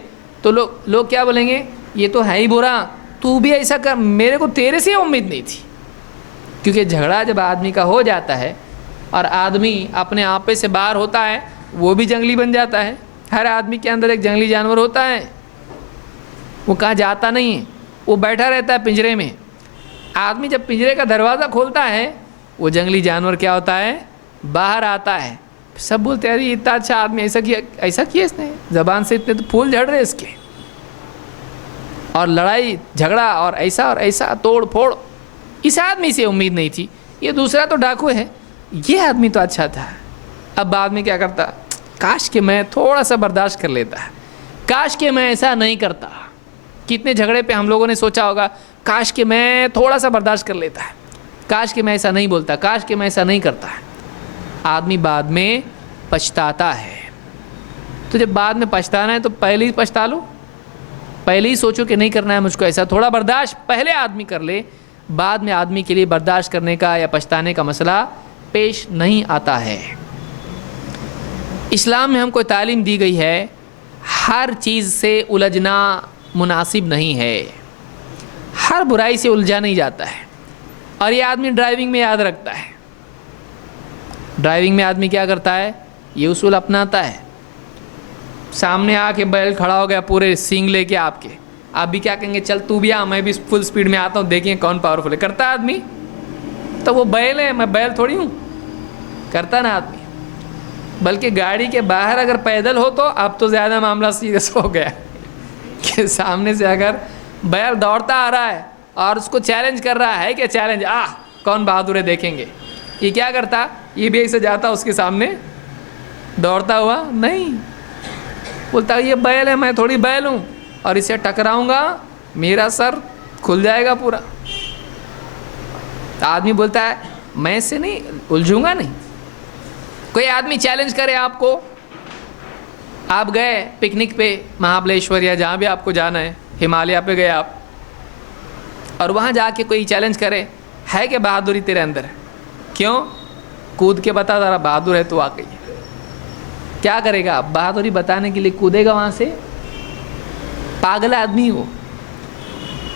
تو لوگ کیا بولیں گے, یہ تو ہے ہی برا, تو بھی ایسا کر, میرے کو تیرے سے امید نہیں تھی. کیونکہ جھگڑا جب آدمی کا ہو جاتا ہے اور آدمی اپنے آپے سے باہر ہوتا ہے, وہ بھی جنگلی بن جاتا ہے. ہر آدمی کے اندر ایک جنگلی جانور ہوتا ہے, وہ کہاں جاتا نہیں ہے, وہ بیٹھا رہتا ہے پنجرے میں. آدمی جب پنجرے کا دروازہ کھولتا ہے وہ جنگلی جانور کیا ہوتا ہے؟ باہر آتا ہے. سب بولتے ہیں ارے اتنا اچھا آدمی ایسا کیا اس نے, زبان سے اتنے تو پھول جھڑ رہے اس کے, اور لڑائی جھگڑا اور ایسا توڑ پھوڑ. اس آدمی سے امید نہیں تھی, یہ دوسرا تو ڈاکو ہے, یہ آدمی تو اچھا تھا. اب بعد میں کیا کرتا, کاش کہ میں تھوڑا سا برداشت کر لیتا, کاش کہ میں ایسا نہیں کرتا. کتنے جھگڑے پہ ہم لوگوں نے سوچا ہوگا کاش کہ میں تھوڑا سا برداشت کر لیتا ہے, کاش کہ میں ایسا نہیں بولتا, کاش کہ میں ایسا نہیں کرتا. آدمی بعد میں پچھتاتا ہے. تو جب بعد میں پچھتانا ہے تو پہلے ہی پچھتا لو, پہلے ہی سوچو کہ نہیں کرنا ہے مجھ کو ایسا. تھوڑا برداشت پہلے آدمی کر لے, بعد میں آدمی کے لیے برداشت کرنے کا یا پچھتانے کا مسئلہ پیش نہیں آتا ہے. اسلام میں ہم کو تعلیم دی گئی ہے ہر چیز سے الجھنا مناسب نہیں ہے, ہر برائی سے الجھا نہیں جاتا ہے. اور یہ آدمی ڈرائیونگ میں یاد رکھتا ہے. ڈرائیونگ میں آدمی کیا کرتا ہے, یہ اصول اپناتا ہے. سامنے آ کے بیل کھڑا ہو گیا پورے سینگ لے کے آپ کے, آپ بھی کیا کہیں گے, چل تو بھی آ, میں بھی فل سپیڈ میں آتا ہوں, دیکھیں کون پاورفل ہے. کرتا ہے آدمی, تو وہ بیل ہے, میں بیل تھوڑی ہوں. کرتا نا آدمی. بلکہ گاڑی کے باہر اگر پیدل ہو تو اب تو زیادہ معاملہ سیریس ہو گیا کہ سامنے سے اگر بیل دوڑتا آ رہا ہے اور اس کو چیلنج کر رہا ہے کہ چیلنج کون بہادر ہے دیکھیں گے, یہ کیا کرتا, یہ بھی ایسے جاتا اس کے سامنے دوڑتا ہوا, نہیں, بولتا یہ بیل ہے, میں تھوڑی بیل ہوں, اور اسے ٹکراؤں گا میرا سر کھل جائے گا پورا. آدمی بولتا ہے میں اس سے نہیں الجھوں گا. نہیں, کوئی آدمی چیلنج کرے آپ کو, آپ گئے پکنک پہ مہابلیشور یا جہاں بھی آپ کو جانا ہے, ہمالیہ پہ گئے آپ, اور وہاں جا کے کوئی چیلنج کرے, ہے کہ بہادری تیرے اندر, کیوں کود کے بتا ذرا بہادر ہے تو واقعی. کیا کرے گا, بہادری بتانے کے لیے کودے گا وہاں سے, پاگل آدمی ہو.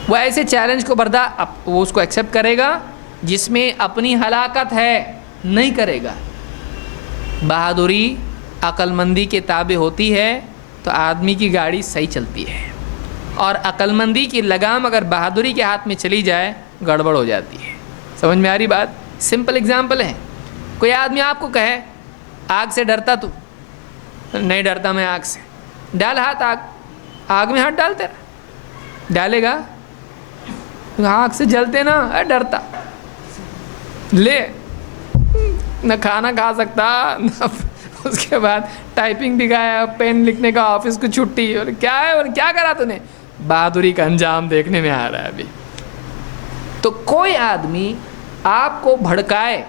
وہ ایسے چیلنج کو وہ اس کو ایکسیپٹ کرے گا جس میں اپنی ہلاکت ہے, نہیں کرے گا. بہادری عقل مندی کے تابع ہوتی ہے تو آدمی کی گاڑی صحیح چلتی ہے, اور عقل مندی کی لگام اگر بہادری کے ہاتھ میں چلی جائے گڑبڑ ہو جاتی ہے. سمجھ میں آ رہی بات؟ سمپل اگزامپل ہے. کوئی آدمی آپ کو کہے آگ سے ڈرتا تو, نہیں ڈرتا میں آگ سے, ڈال ہاتھ آگ میں ہاتھ ڈالتے رہا, ڈالے گا, آگ سے جلتے نا, ڈرتا لے, نہ کھانا کھا سکتا, نہ اس کے بعد ٹائپنگ بھی گیا, پین لکھنے کا, آفس کو چھٹی, اور کیا ہے, اور کیا کرا تو نے, بہادری کا انجام دیکھنے میں آ رہا ہے ابھی. تو کوئی آدمی آپ کو بھڑکائے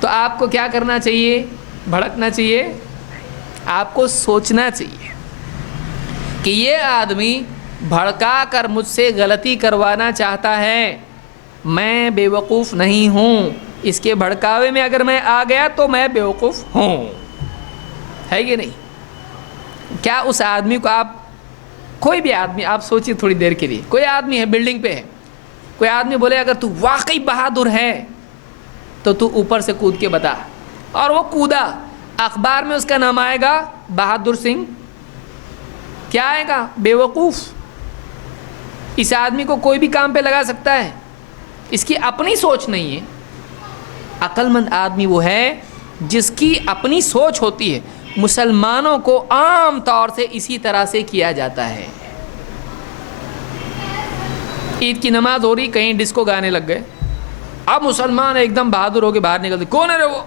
تو آپ کو کیا کرنا چاہیے, بھڑکنا چاہیے, آپ کو سوچنا چاہیے کہ یہ آدمی بھڑکا کر مجھ سے غلطی کروانا چاہتا ہے, میں بیوقوف نہیں ہوں, اس کے بھڑکاوے میں اگر میں آ گیا تو میں بیوقوف ہوں, ہے کہ نہیں؟ کیا اس آدمی کو آپ, کوئی بھی آدمی, آپ سوچیے تھوڑی دیر کے لیے, کوئی آدمی ہے بلڈنگ پہ ہے, کوئی آدمی بولے اگر تو واقعی بہادر ہے تو تو اوپر سے کود کے بتا, اور وہ کودا, اخبار میں اس کا نام آئے گا بہادر سنگھ, کیا آئے گا, بیوقوف. اس آدمی کو کوئی بھی کام پہ لگا سکتا ہے, اس کی اپنی سوچ نہیں ہے. عقل مند آدمی وہ ہے جس کی اپنی سوچ ہوتی ہے. مسلمانوں کو عام طور سے اسی طرح سے کیا جاتا ہے. عید کی نماز ہو رہی, کہیں ڈسکو گانے لگ گئے, اب مسلمان ایک دم بہادر ہو کے باہر نکلتے, کون ہے رے وہ,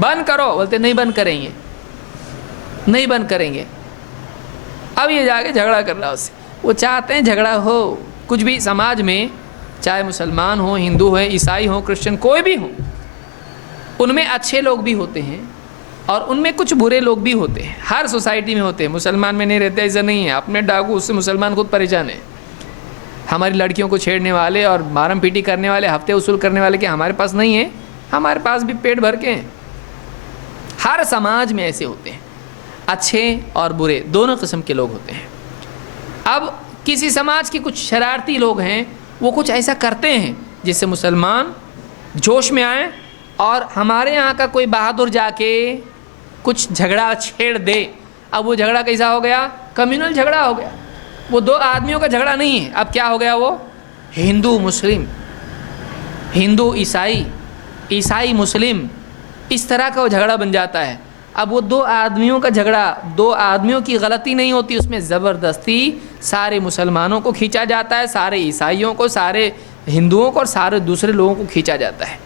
بند کرو, بولتے نہیں بند کریں گے, نہیں بند کریں گے. اب یہ جا کے جھگڑا کر رہا اس سے, وہ چاہتے ہیں جھگڑا ہو. کچھ بھی سماج میں, چاہے مسلمان ہوں, ہندو ہیں, عیسائی ہوں, کرسچن, کوئی بھی ہوں, ان میں اچھے لوگ بھی ہوتے ہیں اور ان میں کچھ برے لوگ بھی ہوتے ہیں. ہر سوسائٹی میں ہوتے ہیں, مسلمان میں نہیں رہتے, ایسا نہیں ہے. اپنے ڈاکو, اس سے مسلمان خود پریشان ہے. ہماری لڑکیوں کو چھیڑنے والے اور مارم پیٹی کرنے والے, ہفتے وصول کرنے والے, کہ ہمارے پاس نہیں ہیں, ہمارے پاس بھی پیٹ بھر کے ہیں. ہر سماج میں ایسے ہوتے ہیں, اچھے اور برے دونوں قسم کے لوگ ہوتے ہیں. اب کسی سماج کے کچھ شرارتی لوگ ہیں, وہ کچھ ایسا کرتے ہیں جس سے مسلمان جوش میں آئیں, اور ہمارے یہاں کا کوئی بہادر جا کے کچھ جھگڑا چھیڑ دے. اب وہ جھگڑا کیسا ہو گیا, کمیونل جھگڑا ہو گیا. وہ دو آدمیوں کا جھگڑا نہیں ہے, اب کیا ہو گیا, وہ ہندو مسلم. ہندو عیسائی، عیسائی مسلم، اس طرح کا وہ جھگڑا بن جاتا ہے۔ اب وہ دو آدمیوں کا جھگڑا، دو آدمیوں کی غلطی نہیں ہوتی، اس میں زبردستی سارے مسلمانوں کو کھینچا جاتا ہے، سارے عیسائیوں کو، سارے ہندوؤں کو اور سارے دوسرے لوگوں کو کھینچا جاتا ہے،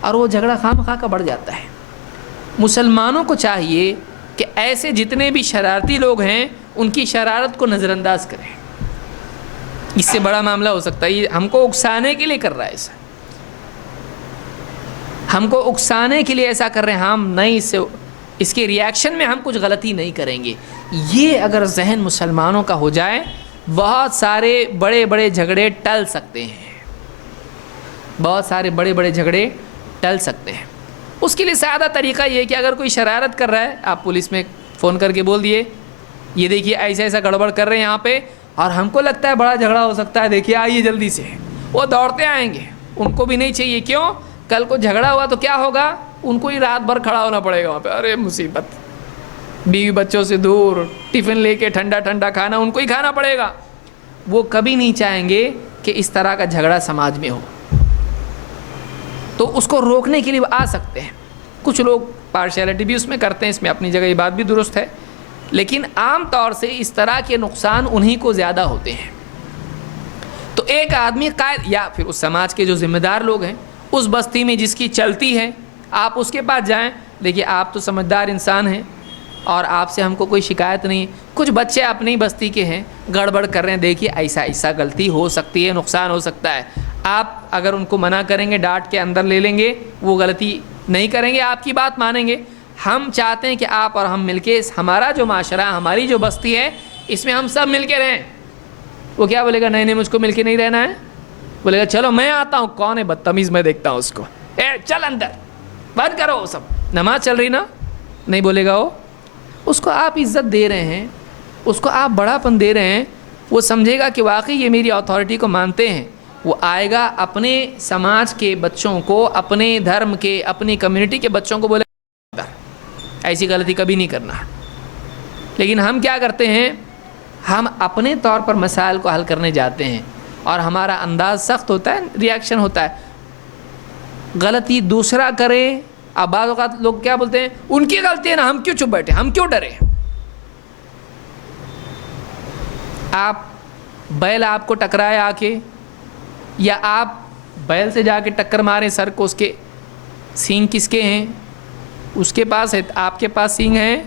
اور وہ جھگڑا خواہ مخواہ کا بڑھ جاتا ہے۔ مسلمانوں کو چاہیے کہ ایسے جتنے بھی شرارتی لوگ ہیں ان کی شرارت کو نظر انداز کریں۔ اس سے بڑا معاملہ ہو سکتا ہے، یہ ہم کو اکسانے کے لیے کر رہا ہے ایسا، ہم کو اکسانے کے لیے ایسا کر رہے ہیں، ہم نہیں اس کے ریاکشن میں ہم کچھ غلطی نہیں کریں گے۔ یہ اگر ذہن مسلمانوں کا ہو جائے، بہت سارے بڑے بڑے جھگڑے ٹل سکتے ہیں، بہت سارے بڑے بڑے جھگڑے ٹل سکتے ہیں۔ اس کے لیے سادہ طریقہ یہ ہے کہ اگر کوئی شرارت کر رہا ہے، آپ پولیس میں فون کر کے بول دیے یہ دیکھیے ایسا ایسا گڑبڑ کر رہے ہیں یہاں پہ، اور ہم کو لگتا ہے بڑا جھگڑا ہو سکتا ہے، دیکھیے آئیے جلدی سے، وہ دوڑتے آئیں گے۔ ان کو بھی نہیں چاہیے، کیوں؟ کل کو جھگڑا ہوا تو کیا ہوگا؟ ان کو ہی رات بھر کھڑا ہونا پڑے گا وہاں پہ، ارے مصیبت، بیوی بچوں سے دور، ٹفن لے کے ٹھنڈا ٹھنڈا کھانا ان کو ہی کھانا پڑے گا۔ وہ کبھی نہیں چاہیں گے کہ اس طرح کا جھگڑا سماج میں ہو، تو اس کو روکنے کے لیے وہ آ سکتے ہیں۔ کچھ لوگ پارشیلٹی بھی اس میں کرتے ہیں، اس میں اپنی جگہ یہ بات بھی درست ہے، لیکن عام طور سے اس طرح کے نقصان انہی کو زیادہ ہوتے ہیں۔ تو ایک آدمی قائد یا پھر اس سماج کے جو ذمہ دار لوگ ہیں، اس بستی میں جس کی چلتی ہے، آپ اس کے پاس جائیں، دیکھیے آپ تو سمجھدار انسان ہیں اور آپ سے ہم کو کوئی شکایت نہیں، کچھ بچے اپنی بستی کے ہیں گڑبڑ کر رہے ہیں، دیکھیے ایسا ایسا غلطی ہو سکتی ہے، نقصان ہو سکتا ہے۔ آپ اگر ان کو منع کریں گے، ڈانٹ کے اندر لے لیں گے، وہ غلطی نہیں کریں گے، آپ کی بات مانیں گے۔ ہم چاہتے ہیں کہ آپ اور ہم مل کے ہمارا جو معاشرہ، ہماری جو بستی ہے، اس میں ہم سب مل کے رہیں۔ وہ کیا بولے گا؟ نہیں مجھ کو مل کے نہیں رہنا ہے، بولے گا چلو میں آتا ہوں، کون ہے بدتمیز، میں دیکھتا ہوں اس کو، اے چل اندر، بند کرو وہ سب، نماز چل رہی نا، نہیں بولے گا وہ۔ اس کو آپ عزت دے رہے ہیں، اس کو آپ بڑا پن دے رہے ہیں، وہ سمجھے گا کہ واقعی یہ میری اتھارٹی کو مانتے ہیں، وہ آئے گا اپنے سماج کے بچوں کو، اپنے دھرم کے، اپنی کمیونٹی کے بچوں کو بولے ایسی غلطی کبھی نہیں کرنا۔ لیکن ہم کیا کرتے ہیں؟ ہم اپنے طور پر مسائل کو حل کرنے جاتے ہیں اور ہمارا انداز سخت ہوتا ہے، ریاکشن ہوتا ہے۔ غلطی دوسرا کرے، اب بعض اوقات لوگ کیا بولتے ہیں؟ ان کی غلطی ہے نا، ہم کیوں چپ بیٹھے، ہم کیوں ڈرے؟ آپ بیل آپ کو ٹکرائے آ کے، یا آپ بیل سے جا کے ٹکر مارے سر کو، اس کے سینگ کس کے ہیں؟ اس کے پاس ہے، آپ کے پاس سینگ ہے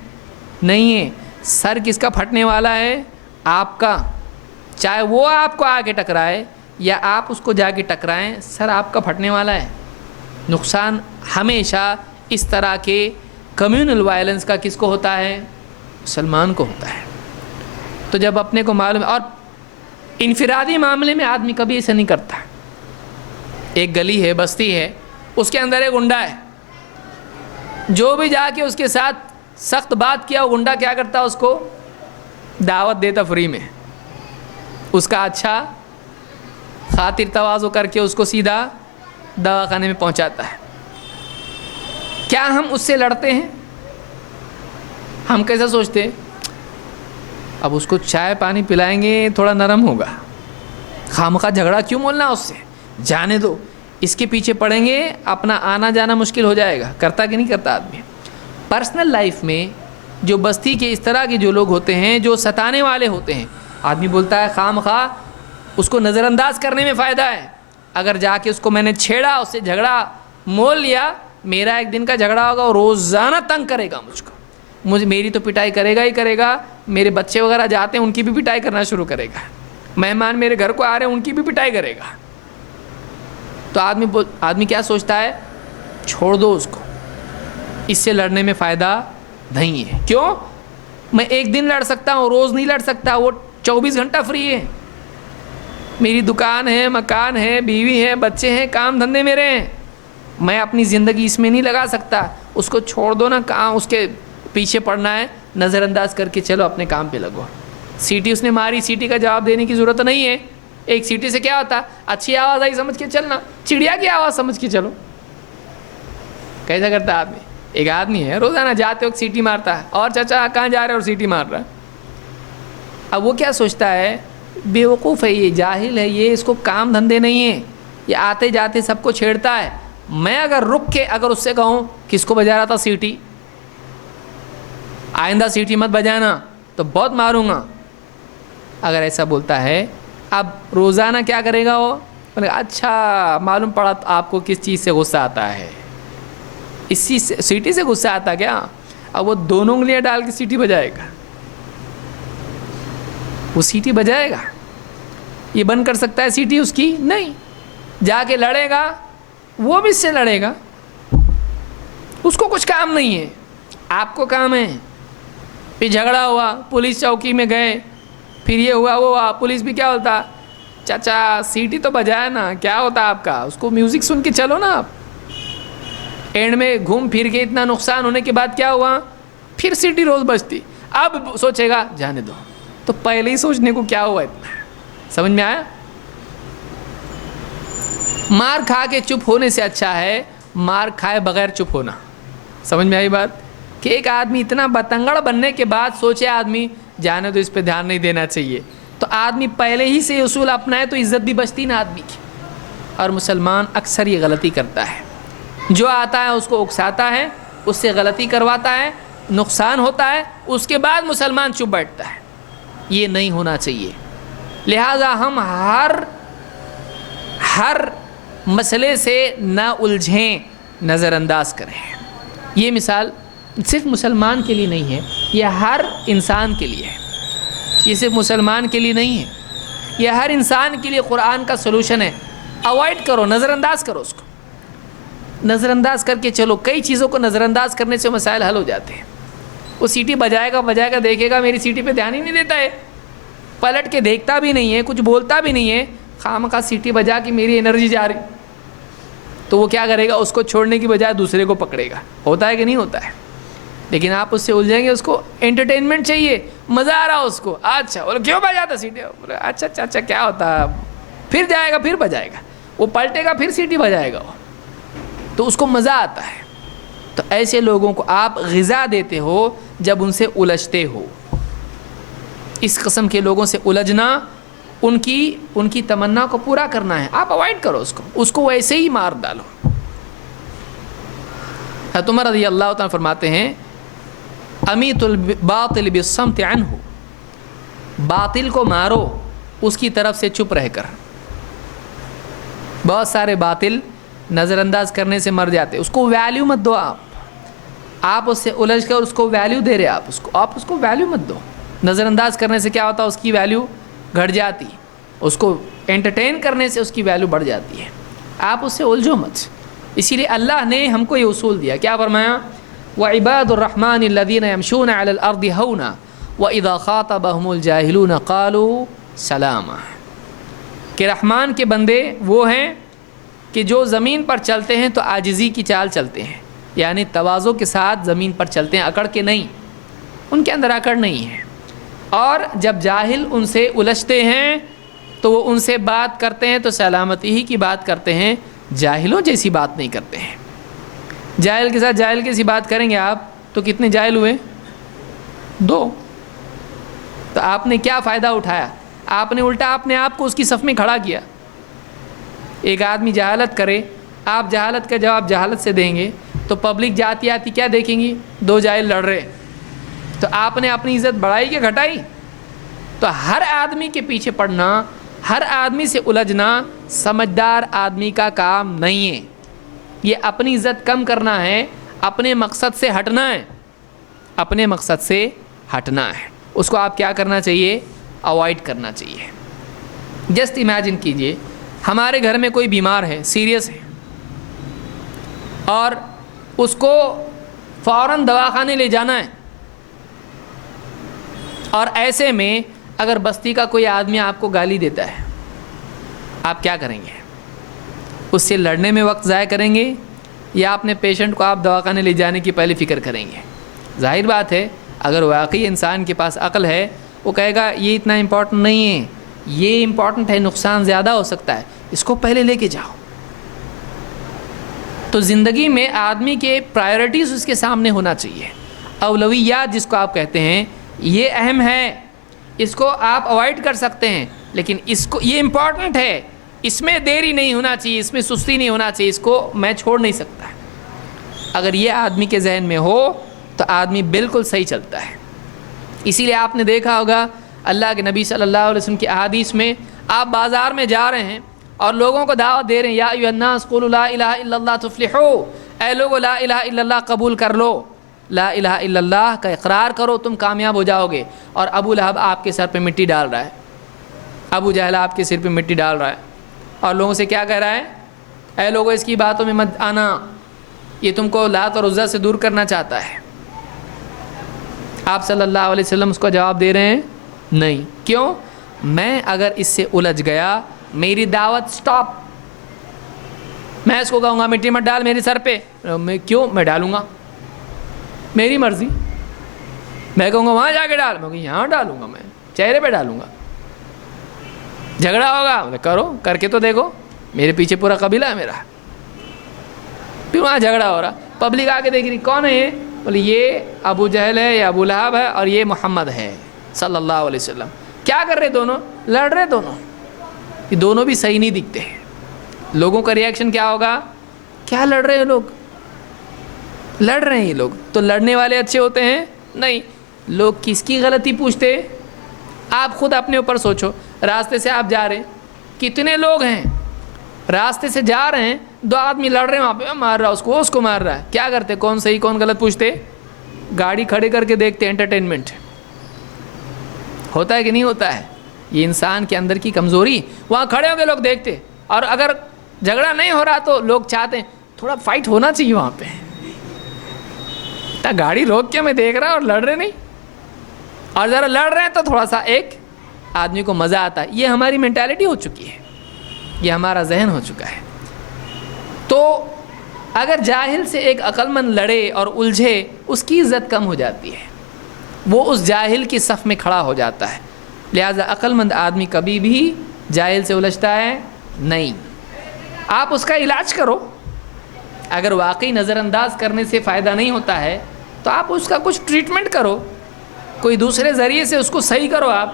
نہیں ہے۔ سر کس کا پھٹنے والا ہے؟ آپ کا۔ چاہے وہ آپ کو آ کے ٹکرائے یا آپ اس کو جا کے ٹکرائیں، سر آپ کا پھٹنے والا ہے۔ نقصان ہمیشہ اس طرح کے کمیونل وائلنس کا کس کو ہوتا ہے؟ مسلمان کو ہوتا ہے۔ تو جب اپنے کو معلوم ہے، اور انفرادی معاملے میں آدمی کبھی ایسا نہیں کرتا۔ ایک گلی ہے، بستی ہے، اس کے اندر ایک گنڈا ہے، جو بھی جا کے اس کے ساتھ سخت بات کیا، وہ گنڈا کیا کرتا، اس کو دعوت دیتا فری میں، اس کا اچھا خاطر تواضع کر کے اس کو سیدھا دواخانے میں پہنچاتا ہے۔ کیا ہم اس سے لڑتے ہیں؟ ہم کیسا سوچتے ہیں؟ اب اس کو چائے پانی پلائیں گے، تھوڑا نرم ہوگا، خامخواہ جھگڑا کیوں بولنا اس سے، جانے دو، اس کے پیچھے پڑیں گے، اپنا آنا جانا مشکل ہو جائے گا۔ کرتا کہ نہیں کرتا آدمی؟ پرسنل لائف میں جو بستی کے اس طرح کے جو لوگ ہوتے ہیں، جو ستانے والے ہوتے ہیں، آدمی بولتا ہے خامخواہ اس کو نظر انداز کرنے میں فائدہ ہے۔ اگر جا کے اس کو میں نے چھیڑا، اس سے جھگڑا مول لیا، میرا ایک دن کا جھگڑا ہوگا، وہ روزانہ تنگ کرے گا مجھ کو، میری تو پٹائی کرے گا ہی کرے گا، میرے بچے وغیرہ جاتے ہیں ان کی بھی پٹائی کرنا شروع کرے گا، مہمان میرے گھر کو آ رہے ہیں ان کی بھی پٹائی کرے گا۔ تو آدمی کیا سوچتا ہے؟ چھوڑ دو اس کو، اس سے لڑنے میں فائدہ نہیں ہے۔ کیوں؟ میں ایک دن لڑ سکتا ہوں، روز نہیں لڑ سکتا، وہ 24 گھنٹہ فری ہے، میری دکان ہے، مکان ہے، بیوی ہے، بچے ہیں، کام دھندے میرے ہیں، میں اپنی زندگی اس میں نہیں لگا سکتا۔ اس کو چھوڑ دو نا، کہاں اس کے پیچھے پڑنا ہے، نظر انداز کر کے چلو اپنے کام پہ لگو۔ سیٹی اس نے ماری، سیٹی کا جواب دینے کی ضرورت نہیں ہے، ایک سیٹی سے کیا ہوتا؟ اچھی آواز آئی سمجھ کے چلنا، چڑیا کی آواز سمجھ کے چلو۔ کیسا کرتا آدمی؟ ایک آدمی ہے روزانہ جاتے وقت سیٹی مارتا ہے، اور چچا کہاں جا رہے اور سیٹی مار رہا ہے۔ اب وہ کیا سوچتا ہے؟ بے وقوف ہے یہ، جاہل ہے یہ، اس کو کام دھندے نہیں ہیں، یہ آتے جاتے سب کو چھیڑتا ہے. میں اگر رک کے اگر اس سے کہوں کس کو بجا رہا تھا سیٹی, آئندہ سیٹی مت بجانا تو بہت ماروں گا, اگر ایسا بولتا ہے, اب روزانہ کیا کرے گا وہ؟ اچھا معلوم پڑا آپ کو کس چیز سے غصہ آتا ہے, اسی سیٹی سے غصہ آتا کیا؟ اب وہ دونوں انگلیاں ڈال کے سیٹی بجائے گا, وہ سیٹی بجائے گا. یہ بند کر سکتا ہے سیٹی اس کی؟ نہیں. جا کے لڑے گا, وہ بھی اس سے لڑے گا, اس کو کچھ کام نہیں ہے, آپ کو کام ہے. پھر جھگڑا ہوا, پولیس چوکی میں گئے, پھر یہ ہوا وہ ہوا, پولیس بھی کیا بولتا, چچا سیٹی تو بجائے نا, کیا ہوتا آپ کا, اس کو میوزک سن کے چلو نا آپ. اینڈ میں گھوم پھر کے اتنا نقصان ہونے کے بعد کیا ہوا, پھر سیٹی روز بجتی. اب سوچے گا جانے دو, تو پہلے ہی سوچنے کو کیا ہوا اتنا. سمجھ میں آیا؟ مار کھا کے چپ ہونے سے اچھا ہے مار کھائے بغیر چپ ہونا. سمجھ میں آئی بات؟ کہ ایک آدمی اتنا بتنگڑ بننے کے بعد سوچے آدمی جانے تو اس پہ دھیان نہیں دینا چاہیے, تو آدمی پہلے ہی سے اصول اپنائے تو عزت بھی بچتی نا آدمی کی. اور مسلمان اکثر یہ غلطی کرتا ہے, جو آتا ہے اس کو اکساتا ہے, اس سے غلطی کرواتا ہے, نقصان ہوتا ہے, اس کے بعد مسلمان چپ بیٹھتا ہے. یہ نہیں ہونا چاہیے. لہٰذا ہم ہر مسئلے سے نہ الجھیں, نظر انداز کریں. یہ مثال صرف مسلمان کے لیے نہیں ہے, یہ ہر انسان کے لیے ہے. یہ صرف مسلمان کے لیے نہیں ہے, یہ ہر انسان کے لیے قرآن کا سلوشن ہے. اوائڈ کرو, نظر انداز کرو, اس کو نظر انداز کر کے چلو. کئی چیزوں کو نظر انداز کرنے سے مسائل حل ہو جاتے ہیں. وہ سیٹی بجائے گا دیکھے گا میری سیٹی پہ دھیان ہی نہیں دیتا ہے, پلٹ کے دیکھتا بھی نہیں ہے, کچھ بولتا بھی نہیں ہے, خامخواہ سیٹی بجا کے میری انرجی جا رہی, تو وہ کیا کرے گا, اس کو چھوڑنے کی بجائے دوسرے کو پکڑے گا. ہوتا ہے کہ نہیں ہوتا ہے؟ لیکن آپ اس سے الجھیں گے, اس کو انٹرٹینمنٹ چاہیے, مزہ آ رہا اس کو. اچھا بولے کیوں بجاتا سیٹی, بولے اچھا کیا ہوتا, پھر جائے گا, پھر بجائے گا, وہ پلٹے گا, پھر سیٹی بجائے گا, تو اس کو مزہ آتا ہے. تو ایسے لوگوں کو آپ غذا دیتے ہو جب ان سے الجھتے ہو. اس قسم کے لوگوں سے الجھنا, ان کی تمنا کو پورا کرنا ہے, آپ اوائڈ کرو اس کو ویسے ہی مار ڈالو. حضرت عمر رضی اللہ تعالیٰ فرماتے ہیں, امیت الباطل بالصمت عنہ, باطل کو مارو اس کی طرف سے چپ رہ کر. بہت سارے باطل نظر انداز کرنے سے مر جاتے, اس کو ویلیو مت دو. آپ اس سے الجھ کر اس کو ویلیو دے رہے, آپ اس کو ویلیو مت دو. نظر انداز کرنے سے کیا ہوتا ہے, اس کی ویلیو گھٹ جاتی, اس کو انٹرٹین کرنے سے اس کی ویلیو بڑھ جاتی ہے. آپ اس سے الجھو مت. اسی لیے اللہ نے ہم کو یہ اصول دیا, کیا فرمایا, وَعِبَادُ الرَّحْمَنِ الَّذِينَ يَمْشُونَ عَلَى الْأَرْضِ هَوْنًا وَإِذَا خَاطَبَهُمُ الْجَاهِلُونَ قَالُوا سَلَامًا. کہ رحمان کے بندے وہ ہیں کہ جو زمین پر چلتے ہیں تو عاجزی کی چال چلتے ہیں, یعنی تواضع کے ساتھ زمین پر چلتے ہیں, اکڑ کے نہیں, ان کے اندر اکڑ نہیں ہے. اور جب جاہل ان سے الجھتے ہیں تو وہ ان سے بات کرتے ہیں تو سلامتی ہی کی بات کرتے ہیں, جاہلوں جیسی بات نہیں کرتے ہیں. جاہل کے ساتھ جاہل کیسی بات کریں گے آپ, تو کتنے جاہل ہوئے, 2. تو آپ نے کیا فائدہ اٹھایا, آپ نے الٹا اپنے آپ کو اس کی صف میں کھڑا کیا. ایک آدمی جہالت کرے, آپ جہالت کا جواب جہالت سے دیں گے تو پبلک جاتی آتی کیا دیکھیں گی, 2 جاہل لڑ رہے, تو آپ نے اپنی عزت بڑھائی کہ گھٹائی. تو ہر آدمی کے پیچھے پڑنا, ہر آدمی سے الجھنا سمجھدار آدمی کا کام نہیں ہے. یہ اپنی عزت کم کرنا ہے, اپنے مقصد سے ہٹنا ہے, اپنے مقصد سے ہٹنا ہے. اس کو آپ کیا کرنا چاہیے, اوائڈ کرنا چاہیے. جسٹ امیجن کیجئے ہمارے گھر میں کوئی بیمار ہے, سیریس ہے, اور اس کو فوراً دواخانے لے جانا ہے, اور ایسے میں اگر بستی کا کوئی آدمی آپ کو گالی دیتا ہے, آپ کیا کریں گے, اس سے لڑنے میں وقت ضائع کریں گے یا اپنے پیشنٹ کو آپ دواخانے لے جانے کی پہلے فکر کریں گے؟ ظاہر بات ہے اگر واقعی انسان کے پاس عقل ہے وہ کہے گا یہ اتنا امپورٹنٹ نہیں ہے, یہ امپورٹنٹ ہے, نقصان زیادہ ہو سکتا ہے, اس کو پہلے لے کے جاؤ. تو زندگی میں آدمی کے پرائیورٹیز اس کے سامنے ہونا چاہیے, اولویات جس کو آپ کہتے ہیں, یہ اہم ہے, اس کو آپ اوائڈ کر سکتے ہیں, لیکن اس کو یہ امپورٹنٹ ہے, اس میں دیری نہیں ہونا چاہیے، اس میں سستی نہیں ہونا چاہیے، اس کو میں چھوڑ نہیں سکتا۔ اگر یہ آدمی کے ذہن میں ہو تو آدمی بالکل صحیح چلتا ہے۔ اسی لیے آپ نے دیکھا ہوگا اللہ کے نبی صلی اللہ علیہ وسلم کی احادیث میں، آپ بازار میں جا رہے ہیں اور لوگوں کو دعوت دے رہے ہیں، یا ایھا الناس قولوا لا الہ الا اللہ تفلحوا، اے لوگو لا الہ الا اللہ قبول کر لو، لا الہ الا اللہ کا اقرار کرو، تم کامیاب ہو جاؤ گے۔ اور ابو لہب آپ کے سر پہ مٹی ڈال رہا ہے، ابو جہل آپ کے سر پہ مٹی ڈال رہا ہے اور لوگوں سے کیا کہہ رہا ہے؟ اے لوگو اس کی باتوں میں مت آنا، یہ تم کو لات اور عزیٰ سے دور کرنا چاہتا ہے۔ آپ صلی اللہ علیہ وسلم اس کو جواب دے رہے ہیں نہیں، کیوں؟ میں اگر اس سے الجھ گیا، میری دعوت سٹاپ، میں اس کو کہوں گا مٹی مت ڈال میرے سر پہ، میں کیوں؟ میں ڈالوں گا، میری مرضی۔ میں کہوں گا وہاں جا کے ڈال، میں کہوں یہاں ڈالوں گا، میں چہرے پہ ڈالوں گا۔ جھگڑا ہوگا، کرو، کر کے تو دیکھو، میرے پیچھے پورا قبیلہ ہے میرا۔ پھر وہاں جھگڑا ہو رہا، پبلک آ کے دیکھ رہی کون ہے یہ؟ بولے یہ ابو جہل ہے یا ابو لہب ہے اور یہ محمد ہے صلی اللہ علیہ وسلم۔ کیا کر رہے دونوں؟ لڑ رہے دونوں، یہ دونوں بھی صحیح نہیں دکھتے ہیں۔ لوگوں کا ریئیکشن کیا ہوگا؟ کیا لڑ رہے ہیں لوگ؟ لڑ رہے ہیں یہ لوگ، تو لڑنے والے اچھے ہوتے ہیں؟ نہیں۔ لوگ کس کی غلطی پوچھتے؟ آپ خود اپنے اوپر سوچو، راستے سے آپ جا رہے ہیں، کتنے لوگ ہیں راستے سے جا رہے ہیں، دو آدمی لڑ رہے ہیں، وہاں پہ مار رہا اس کو مار رہا ہے، کیا کرتے؟ کون صحیح کون غلط پوچھتے؟ گاڑی کھڑے کر کے دیکھتے، انٹرٹینمنٹ ہوتا ہے کہ نہیں ہوتا ہے؟ یہ انسان کے اندر کی کمزوری، وہاں کھڑے ہو کے لوگ دیکھتے، اور اگر جھگڑا نہیں ہو رہا تو لوگ چاہتے ہیں تھوڑا فائٹ ہونا چاہیے وہاں پہ، گاڑی روک کے میں دیکھ رہا اور لڑ رہے نہیں، اور ذرا لڑ رہے ہیں تو تھوڑا سا ایک آدمی کو مزہ آتا ہے۔ یہ ہماری مینٹالٹی ہو چکی ہے، یہ ہمارا ذہن ہو چکا ہے۔ تو اگر جاہل سے ایک عقل مند لڑے اور الجھے، اس کی عزت کم ہو جاتی ہے، وہ اس جاہل کی صف میں کھڑا ہو جاتا ہے۔ لہذا عقل مند آدمی کبھی بھی جاہل سے الجھتا ہے نہیں۔ آپ اس کا علاج کرو، اگر واقعی نظر انداز کرنے سے فائدہ نہیں ہوتا ہے تو آپ اس کا کچھ ٹریٹمنٹ کرو، کوئی دوسرے ذریعے سے اس کو صحیح کرو، آپ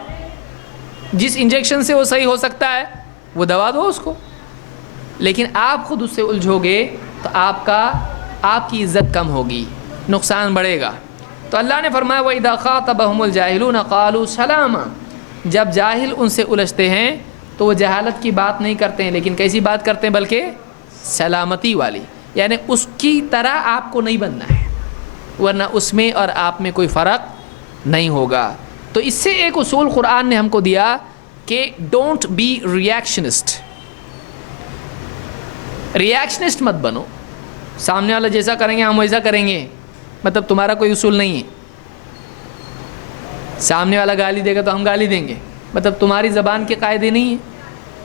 جس انجیکشن سے وہ صحیح ہو سکتا ہے وہ دوا دو اس کو۔ لیکن آپ خود اس سے الجھو گے تو آپ کی عزت کم ہوگی، نقصان بڑھے گا۔ تو اللہ نے فرمایا وَإِذَا خَاطَبَهُمُ الْجَاهِلُونَ قَالُوا سَلَامًا، جب جاہل ان سے الجھتے ہیں تو وہ جہالت کی بات نہیں کرتے ہیں، لیکن کیسی بات کرتے ہیں؟ بلکہ سلامتی والی، یعنی اس کی طرح آپ کو نہیں بننا ہے، ورنہ اس میں اور آپ میں کوئی فرق نہیں ہوگا۔ تو اس سے ایک اصول قرآن نے ہم کو دیا کہ ڈونٹ بی ریئیکشنسٹ، ریئیکشنسٹ مت بنو، سامنے والا جیسا کریں گے ہم ویسا کریں گے، مطلب تمہارا کوئی اصول نہیں ہے۔ سامنے والا گالی دے گا تو ہم گالی دیں گے، مطلب تمہاری زبان کے قاعدے نہیں ہیں۔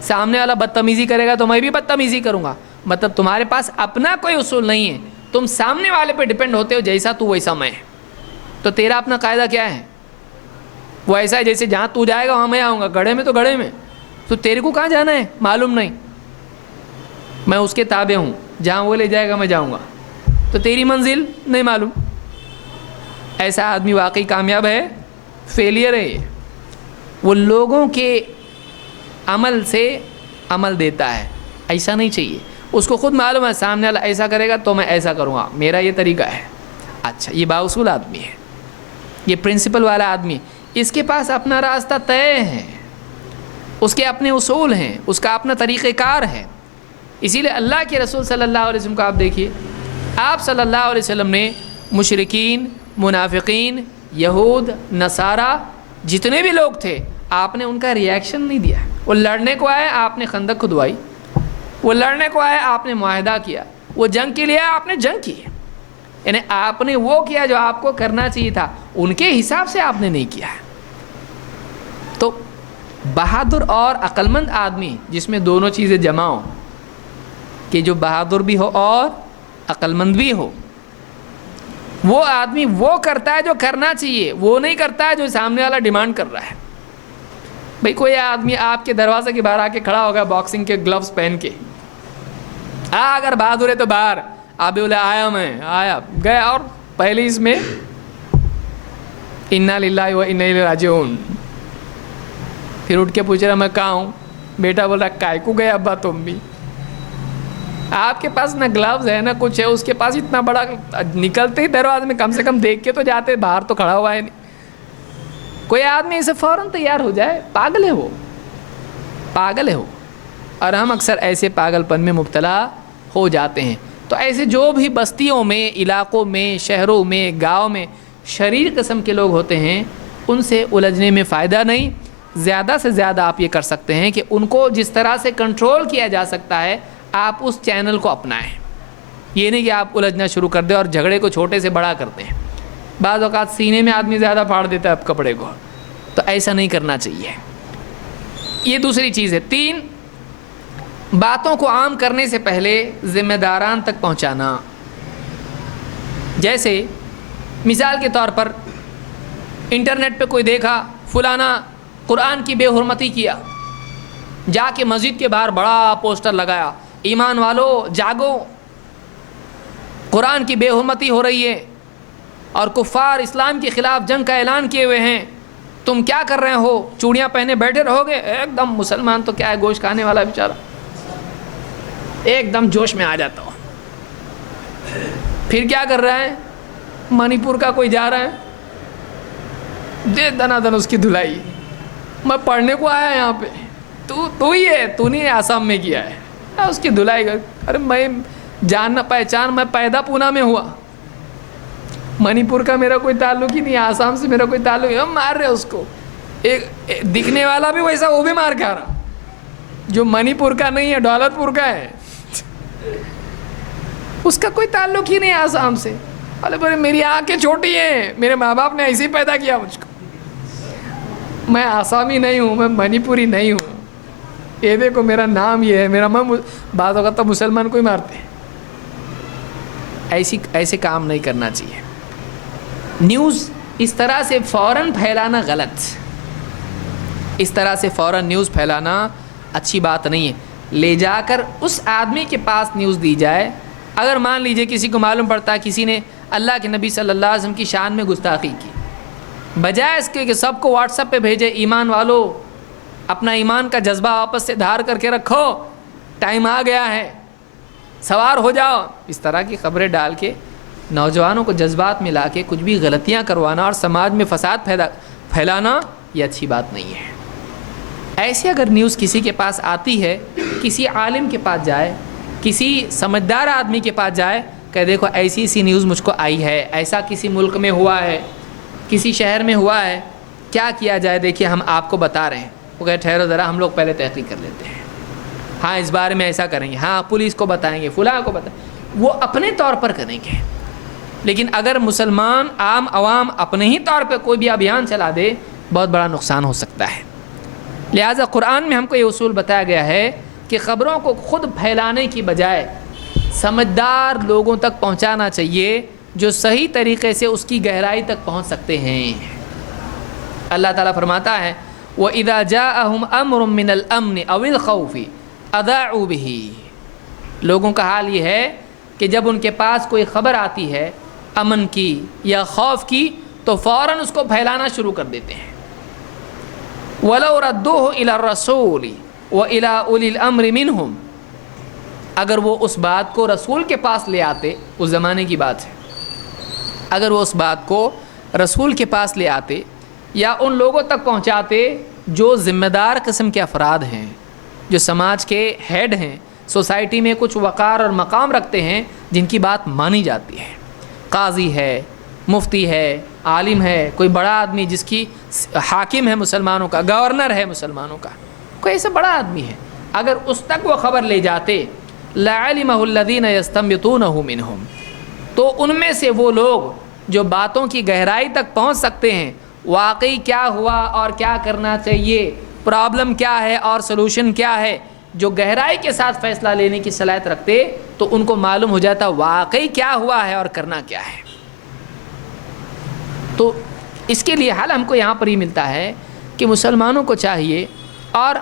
سامنے والا بدتمیزی کرے گا تو میں بھی بدتمیزی کروں گا، مطلب تمہارے پاس اپنا کوئی اصول نہیں ہے، تم سامنے والے پہ ڈپینڈ ہوتے ہو، جیسا تو ویسا میں۔ تو تیرا اپنا قاعدہ کیا ہے؟ وہ ایسا ہے جیسے جہاں تو جائے گا وہاں میں آؤں گا، گڑھے میں تو گڑھے میں، تو تیرے کو کہاں جانا ہے معلوم نہیں، میں اس کے تابع ہوں، جہاں وہ لے جائے گا میں جاؤں گا، تو تیری منزل نہیں معلوم۔ ایسا آدمی واقعی کامیاب ہے؟ فیلئر ہے یہ۔ وہ لوگوں کے عمل سے عمل دیتا ہے، ایسا نہیں چاہیے، اس کو خود معلوم ہے سامنے والا ایسا کرے گا تو میں ایسا کروں گا، میرا یہ طریقہ ہے۔ اچھا، یہ بااصول آدمی ہے، یہ پرنسپل والا آدمی، اس کے پاس اپنا راستہ طے ہے، اس کے اپنے اصول ہیں، اس کا اپنا طریقہ کار ہے۔ اسی لیے اللہ کے رسول صلی اللہ علیہ وسلم کو آپ دیکھیے، آپ صلی اللہ علیہ وسلم نے مشرکین، منافقین، یہود، نصارہ، جتنے بھی لوگ تھے، آپ نے ان کا ریئیکشن نہیں دیا۔ وہ لڑنے کو آئے، آپ نے خندق کھدوائی، وہ لڑنے کو آئے، آپ نے معاہدہ کیا، وہ جنگ کے لیے آپ نے جنگ کی، یعنی آپ نے وہ کیا جو آپ کو کرنا چاہیے تھا، ان کے حساب سے آپ نے نہیں کیا۔ تو بہادر اور عقلمند آدمی جس میں دونوں چیزیں جمع ہوں، کہ جو بہادر بھی ہو اور عقلمند بھی ہو، وہ آدمی وہ کرتا ہے جو کرنا چاہیے، وہ نہیں کرتا ہے جو سامنے والا ڈیمانڈ کر رہا ہے۔ بھئی کوئی آدمی آپ کے دروازے کے باہر آ کے کھڑا ہوگا باکسنگ کے گلوز پہن کے، اگر بہادر ہے تو باہر، آپ بھی بولے آیا، میں آیا گیا، اور پہلے اس میں انا للہ و انا الیہ راجعون، پھر اٹھ کے پوچھ رہا میں کہاں ہوں، بیٹا بول رہا کائے کو گئے ابا تم بھی؟ آپ کے پاس نہ گلوز ہے نہ کچھ ہے، اس کے پاس اتنا بڑا، نکلتے ہی دروازے میں کم سے کم دیکھ کے تو جاتے، باہر تو کھڑا ہوا ہے نہیں. کوئی آدمی اسے فوراً تیار ہو جائے، پاگل ہے وہ، پاگل ہے وہ. اور ہم اکثر ایسے پاگل پن میں مبتلا ہو جاتے ہیں. تو ایسے جو بھی بستیوں میں، علاقوں میں، شہروں میں، گاؤں میں شریر قسم کے لوگ ہوتے ہیں، ان سے الجھنے میں فائدہ نہیں. زیادہ سے زیادہ آپ یہ کر سکتے ہیں کہ ان کو جس طرح سے کنٹرول کیا جا سکتا ہے آپ اس چینل کو اپنائیں. یہ نہیں کہ آپ الجھنا شروع کر دیں اور جھگڑے کو چھوٹے سے بڑا کرتے ہیں. بعض اوقات سینے میں آدمی زیادہ پھاڑ دیتا ہے اب کپڑے کو، تو ایسا نہیں کرنا چاہیے. یہ دوسری چیز ہے. 3، باتوں کو عام کرنے سے پہلے ذمہ داران تک پہنچانا. جیسے مثال کے طور پر انٹرنیٹ پہ کوئی دیکھا فلانا قرآن کی بے حرمتی کیا، جا کے مسجد کے باہر بڑا پوسٹر لگایا، ایمان والو جاگو، قرآن کی بے حرمتی ہو رہی ہے اور کفار اسلام کے خلاف جنگ کا اعلان کیے ہوئے ہیں، تم کیا کر رہے ہو، چوڑیاں پہنے بیٹھے رہو گے. ایک دم مسلمان تو کیا ہے، گوشت کھانے والا بیچارہ ایک دم جوش میں آ جاتا ہو. پھر کیا کر رہا ہے، منی پور کا کوئی جا رہا ہے، دے دنا دن اس کی دھلائی، میں پڑھنے کو آیا یہاں پہ، تو ہی ہے، تو نہیں آسام میں کیا ہے، اس کی دھلائی. ارے میں جاننا پہچان، میں پیدا پونا میں ہوا، منی پور کا میرا کوئی تعلق ہی نہیں، آسام سے میرا کوئی تعلق نہیں. ہم مار رہے اس کو، ایک دکھنے والا بھی ویسا، وہ بھی مار کھا رہا، جو منی پور کا نہیں ہے دولت پور کا ہے، اس کا کوئی تعلق ہی نہیں آسام سے. ارے بھائی میری آنکھیں چھوٹی ہیں، میرے ماں باپ نے ایسے ہی پیدا کیا مجھ کو، میں آسامی نہیں ہوں، میں منی پوری نہیں ہوں، یہ دیکھو میرا نام یہ ہے، میرا بعض اوقات تو مسلمان کو ہی مارتے ہیں. ایسے کام نہیں کرنا چاہیے. نیوز اس طرح سے فوراً پھیلانا غلط، اس طرح سے فوراً نیوز پھیلانا اچھی بات نہیں ہے. لے جا کر اس آدمی کے پاس نیوز دی جائے. اگر مان لیجئے کسی کو معلوم پڑتا ہے کسی نے اللہ کے نبی صلی اللہ علیہ وسلم کی شان میں گستاخی کی، بجائے اس کے کہ سب کو واٹس ایپ پہ بھیجے، ایمان والو اپنا ایمان کا جذبہ واپس سے دھار کر کے رکھو، ٹائم آ گیا ہے، سوار ہو جاؤ، اس طرح کی خبریں ڈال کے نوجوانوں کو جذبات میں لا کے کچھ بھی غلطیاں کروانا اور سماج میں فساد پھیلانا یہ اچھی بات نہیں ہے. ایسے اگر نیوز کسی کے پاس آتی ہے، کسی عالم کے پاس جائے، کسی سمجھدار آدمی کے پاس جائے کہ دیکھو ایسی ایسی نیوز مجھ کو آئی ہے، ایسا کسی ملک میں ہوا ہے، کسی شہر میں ہوا ہے، کیا کیا جائے دیکھیے ہم آپ کو بتا رہے ہیں. وہ کہے ٹھہرو ذرا ہم لوگ پہلے تحقیق کر لیتے ہیں، ہاں اس بارے میں ایسا کریں گے، ہاں پولیس کو بتائیں گے، فلاں کو بتائیں، وہ اپنے طور پر کریں گے. لیکن اگر مسلمان عوام اپنے ہی طور پہ کوئی بھی ابھیان چلا دے، بہت بڑا نقصان ہو سکتا ہے. لہٰذا قرآن میں ہم کو یہ اصول بتایا گیا ہے کہ خبروں کو خود پھیلانے کی بجائے سمجھدار لوگوں تک پہنچانا چاہیے جو صحیح طریقے سے اس کی گہرائی تک پہنچ سکتے ہیں. اللہ تعالیٰ فرماتا ہے وَإِذَا جَاءَهُمْ أَمْرٌ مِّنَ الْأَمْنِ أَوِ الْخَوْفِ أَذَاعُوا بِهِ. لوگوں کا حال یہ ہے کہ جب ان کے پاس کوئی خبر آتی ہے امن کی یا خوف کی تو فوراً اس کو پھیلانا شروع کر دیتے ہیں. وَلَوْ رَدُّوهُ إِلَى الرَّسُولِ وَإِلَى أُولِي الْأَمْرِ مِنْهُمْ. اگر وہ اس بات کو رسول کے پاس لے آتے، اس زمانے کی بات ہے، اگر وہ اس بات کو رسول کے پاس لے آتے یا ان لوگوں تک پہنچاتے جو ذمہ دار قسم کے افراد ہیں، جو سماج کے ہیڈ ہیں، سوسائٹی میں کچھ وقار اور مقام رکھتے ہیں، جن کی بات مانی جاتی ہے، قاضی ہے، مفتی ہے، عالم ہے، کوئی بڑا آدمی جس کی حاکم ہے مسلمانوں کا، گورنر ہے مسلمانوں کا، کوئی ایسا بڑا آدمی ہے، اگر اس تک وہ خبر لے جاتے لَعَلِمَهُ الَّذِينَ يَسْتَنبِطُونَهُ مِنْهُمْ. تو ان میں سے وہ لوگ جو باتوں کی گہرائی تک پہنچ سکتے ہیں، واقعی کیا ہوا اور کیا کرنا چاہیے، پرابلم کیا ہے اور سلوشن کیا ہے، جو گہرائی کے ساتھ فیصلہ لینے کی صلاحیت رکھتے، تو ان کو معلوم ہو جاتا واقعی کیا ہوا ہے اور کرنا کیا ہے. تو اس کے لیے حل ہم کو یہاں پر ہی ملتا ہے کہ مسلمانوں کو چاہیے، اور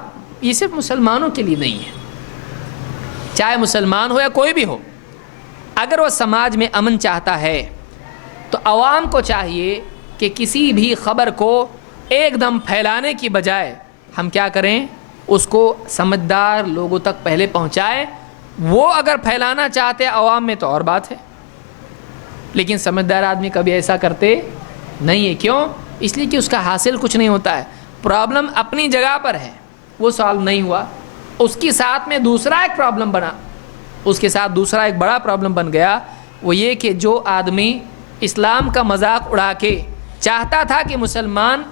یہ صرف مسلمانوں کے لیے نہیں ہے، چاہے مسلمان ہو یا کوئی بھی ہو، اگر وہ سماج میں امن چاہتا ہے تو عوام کو چاہیے کہ کسی بھی خبر کو ایک دم پھیلانے کی بجائے ہم کیا کریں، اس کو سمجھدار لوگوں تک پہلے پہنچائے. وہ اگر پھیلانا چاہتے عوام میں تو اور بات ہے, لیکن سمجھدار آدمی کبھی ایسا کرتے نہیں ہے. کیوں؟ اس لیے کہ اس کا حاصل کچھ نہیں ہوتا ہے. پرابلم اپنی جگہ پر ہے, وہ سالو نہیں ہوا, اس کے ساتھ میں دوسرا ایک پرابلم بنا, اس کے ساتھ دوسرا ایک بڑا پرابلم بن گیا. وہ یہ کہ جو آدمی اسلام کا مذاق اڑا کے چاہتا تھا کہ مسلمان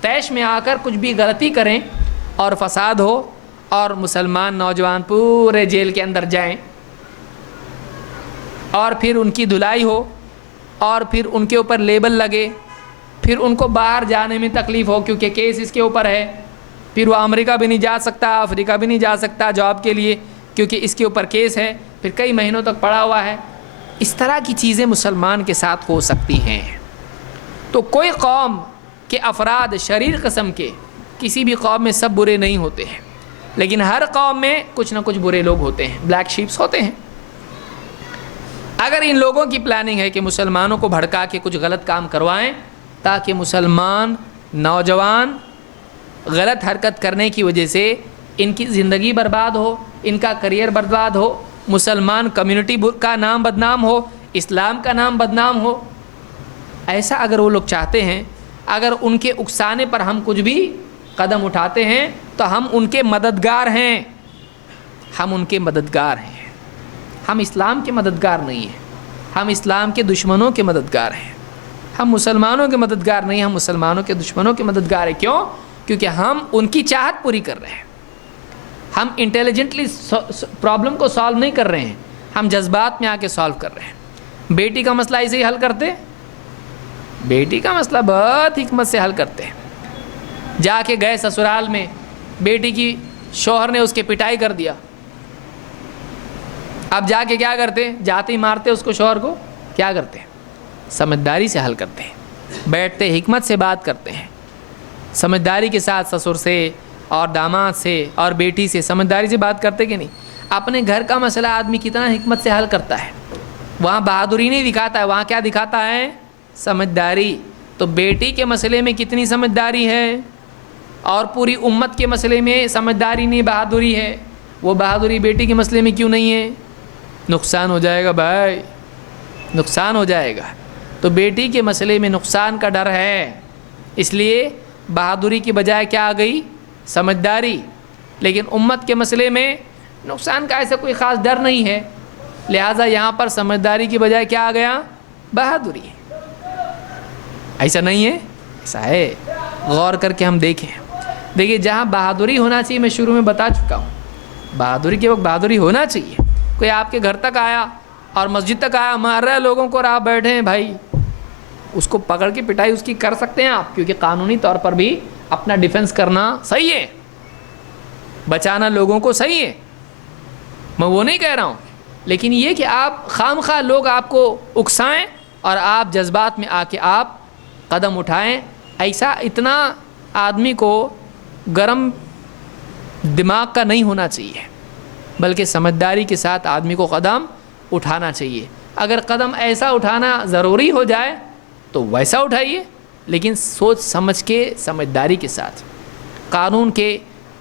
طیش میں آ کر کچھ بھی غلطی کریں اور فساد ہو اور مسلمان نوجوان پورے جیل کے اندر جائیں اور پھر ان کی دھلائی ہو اور پھر ان کے اوپر لیبل لگے, پھر ان کو باہر جانے میں تکلیف ہو کیونکہ کیس اس کے اوپر ہے, پھر وہ امریکہ بھی نہیں جا سکتا, افریقہ بھی نہیں جا سکتا جاب کے لیے کیونکہ اس کے اوپر کیس ہے, پھر کئی مہینوں تک پڑا ہوا ہے. اس طرح کی چیزیں مسلمان کے ساتھ ہو سکتی ہیں. تو کوئی قوم کے افراد شریر قسم کے, کسی بھی قوم میں سب برے نہیں ہوتے ہیں, لیکن ہر قوم میں کچھ نہ کچھ برے لوگ ہوتے ہیں, بلیک شیپس ہوتے ہیں. اگر ان لوگوں کی پلاننگ ہے کہ مسلمانوں کو بھڑکا کے کچھ غلط کام کروائیں تاکہ مسلمان نوجوان غلط حرکت کرنے کی وجہ سے ان کی زندگی برباد ہو, ان کا کریئر برباد ہو, مسلمان کمیونٹی کا نام بدنام ہو, اسلام کا نام بدنام ہو, ایسا اگر وہ لوگ چاہتے ہیں, اگر ان کے اکسانے پر ہم کچھ بھی قدم اٹھاتے ہیں تو ہم ان کے مددگار ہیں, ہم ان کے مددگار ہیں. ہم اسلام کے مددگار نہیں ہیں, ہم اسلام کے دشمنوں کے مددگار ہیں. ہم مسلمانوں کے مددگار نہیں, ہم مسلمانوں کے دشمنوں کے مددگار ہیں. کیوں؟ کیونکہ ہم ان کی چاہت پوری کر رہے ہیں. ہم انٹیلیجنٹلی پرابلم کو سالو نہیں کر رہے ہیں, ہم جذبات میں آ کے سالو کر رہے ہیں. بیٹی کا مسئلہ ایسے ہی حل کرتے, بیٹی کا مسئلہ بہت حکمت سے حل کرتے ہیں. جا کے گئے سسرال میں, بیٹی کی شوہر نے اس کے پٹائی کر دیا, اب جا کے کیا کرتے؟ جاتے ہی مارتے اس کو, شوہر کو. کیا کرتے؟ سمجھداری سے حل کرتے ہیں, بیٹھتے حکمت سے بات کرتے ہیں, سمجھداری کے ساتھ سسر سے اور داماد سے اور بیٹی سے سمجھداری سے بات کرتے کہ نہیں. اپنے گھر کا مسئلہ آدمی کتنا حکمت سے حل کرتا ہے, وہاں بہادری نہیں دکھاتا ہے, وہاں کیا دکھاتا ہے؟ سمجھداری. تو بیٹی کے مسئلے میں کتنی سمجھداری ہے اور پوری امت کے مسئلے میں سمجھداری نہیں, بہادری ہے. وہ بہادری بیٹی کے مسئلے میں کیوں نہیں ہے؟ نقصان ہو جائے گا بھائی, نقصان ہو جائے گا. تو بیٹی کے مسئلے میں نقصان کا ڈر ہے, اس لیے بہادری کی بجائے کیا آ گئی؟ سمجھداری. لیکن امت کے مسئلے میں نقصان کا ایسا کوئی خاص ڈر نہیں ہے, لہٰذا یہاں پر سمجھداری کی بجائے کیا آ گیا؟ بہادری. ایسا نہیں ہے؟ ایسا ہے. غور کر کے ہم دیکھیں. دیکھیے جہاں بہادری ہونا چاہیے, میں شروع میں بتا چکا ہوں, بہادری کے وقت بہادری ہونا چاہیے. کوئی آپ کے گھر تک آیا اور مسجد تک آیا, مار رہا ہے لوگوں کو اور آپ بیٹھے ہیں, بھائی اس کو پکڑ کے پٹائی اس کی کر سکتے ہیں آپ, کیونکہ قانونی طور پر بھی اپنا ڈیفنس کرنا صحیح ہے, بچانا لوگوں کو صحیح ہے, میں وہ نہیں کہہ رہا ہوں. لیکن یہ کہ آپ خام خواہ لوگ آپ کو اکسائیں اور آپ جذبات میں آ کے آپ قدم اٹھائیں, ایسا اتنا آدمی کو گرم دماغ کا نہیں ہونا چاہیے, بلکہ سمجھداری کے ساتھ آدمی کو قدم اٹھانا چاہیے. اگر قدم ایسا اٹھانا ضروری ہو جائے تو ویسا اٹھائیے, لیکن سوچ سمجھ کے سمجھداری کے ساتھ. قانون کے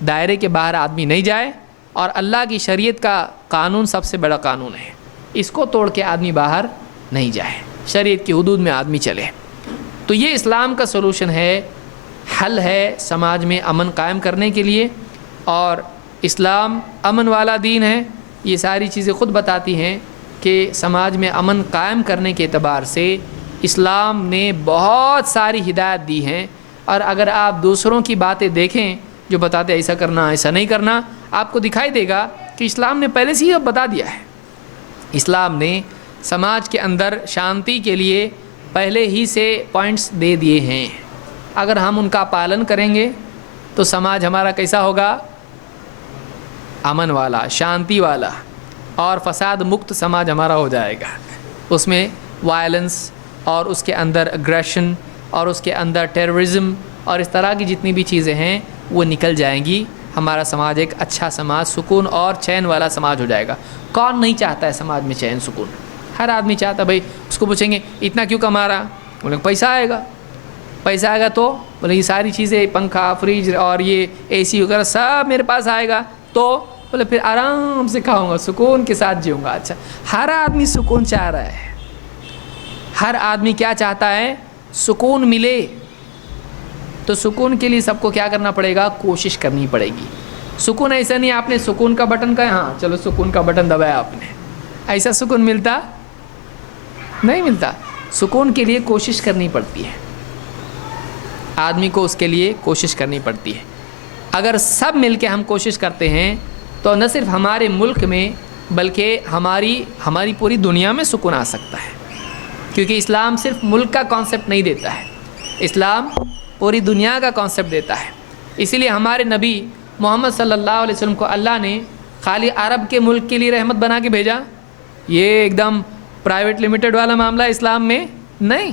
دائرے کے باہر آدمی نہیں جائے, اور اللہ کی شریعت کا قانون سب سے بڑا قانون ہے, اس کو توڑ کے آدمی باہر نہیں جائے, شریعت کی حدود میں آدمی چلے. تو یہ اسلام کا سولوشن ہے, حل ہے سماج میں امن قائم کرنے کے لیے. اور اسلام امن والا دین ہے, یہ ساری چیزیں خود بتاتی ہیں کہ سماج میں امن قائم کرنے کے اعتبار سے اسلام نے بہت ساری ہدایت دی ہیں. اور اگر آپ دوسروں کی باتیں دیکھیں جو بتاتے ایسا کرنا ایسا نہیں کرنا, آپ کو دکھائی دے گا کہ اسلام نے پہلے سے ہی بتا دیا ہے. اسلام نے سماج کے اندر شانتی کے لیے پہلے ہی سے پوائنٹس دے دیے ہیں. اگر ہم ان کا پالن کریں گے تو سماج ہمارا کیسا ہوگا؟ امن والا, شانتی والا اور فساد مکت سماج ہمارا ہو جائے گا. اس میں وائلنس اور اس کے اندر اگریشن اور اس کے اندر ٹیررزم اور اس طرح کی جتنی بھی چیزیں ہیں وہ نکل جائیں گی. ہمارا سماج ایک اچھا سماج, سکون اور چین والا سماج ہو جائے گا. کون نہیں چاہتا ہے سماج میں چین سکون؟ ہر آدمی چاہتا ہے. بھائی اس کو پوچھیں گے اتنا کیوں کما رہا؟ بولیں پیسہ آئے گا. پیسہ آئے گا تو بولے یہ ساری چیزیں پنکھا فریج اور یہ اے سی وغیرہ سب میرے پاس آئے گا تو بولے پھر آرام سے کھاؤں گا, سکون کے ساتھ جیوں گا. اچھا, ہر آدمی سکون چاہ رہا ہے, ہر آدمی کیا چاہتا ہے؟ سکون ملے. تو سکون کے لیے سب کو کیا کرنا پڑے گا؟ کوشش کرنی پڑے گی. سکون ایسا نہیں آپ نے سکون کا بٹن کہا ہاں چلو سکون کا بٹن دبایا آپ نے, ایسا سکون ملتا نہیں ملتا. سکون کے لیے کوشش کرنی پڑتی ہے, آدمی کو اس کے لیے کوشش کرنی پڑتی ہے. اگر سب مل کے ہم کوشش کرتے ہیں تو نہ صرف ہمارے ملک میں بلکہ ہماری پوری دنیا میں سکون آ سکتا ہے. کیونکہ اسلام صرف ملک کا کانسیپٹ نہیں دیتا ہے, اسلام پوری دنیا کا کانسیپٹ دیتا ہے. اسی لیے ہمارے نبی محمد صلی اللہ علیہ وسلم کو اللہ نے خالی عرب کے ملک کے لیے رحمت بنا کے بھیجا؟ یہ ایک دم پرائیویٹ لمیٹڈ والا معاملہ اسلام میں نہیں,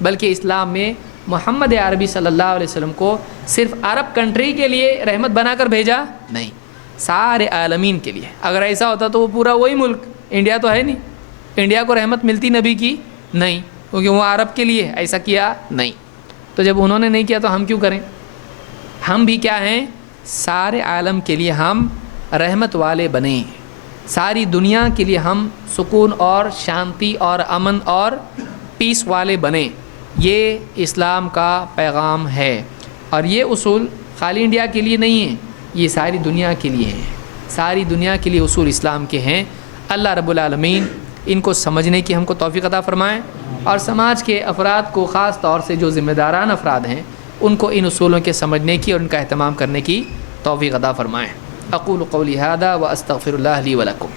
بلکہ اسلام میں محمد عربی صلی اللہ علیہ وسلم کو صرف عرب کنٹری کے لیے رحمت بنا کر بھیجا نہیں, سارے عالمین کے لیے. اگر ایسا ہوتا تو وہ پورا وہی ملک, انڈیا تو ہے نہیں, انڈیا کو رحمت ملتی نبی کی نہیں, کیونکہ وہ عرب کے لیے ایسا کیا نہیں. تو جب انہوں نے نہیں کیا تو ہم کیوں کریں؟ ہم بھی کیا ہیں؟ سارے عالم کے لیے ہم رحمت والے بنیں, ساری دنیا کے لیے ہم سکون اور شانتی اور امن اور پیس والے بنیں. یہ اسلام کا پیغام ہے. اور یہ اصول خالی انڈیا کے لیے نہیں ہیں, یہ ساری دنیا کے لیے ہیں, ساری دنیا کے لیے اصول اسلام کے ہیں. اللہ رب العالمین ان کو سمجھنے کی ہم کو توفیق عطا فرمائیں, اور سماج کے افراد کو خاص طور سے جو ذمہ داران افراد ہیں ان کو ان اصولوں کے سمجھنے کی اور ان کا اہتمام کرنے کی توفیق عطا فرمائیں. اقول قولی ھذا واستغفر اللہ لی ولکم.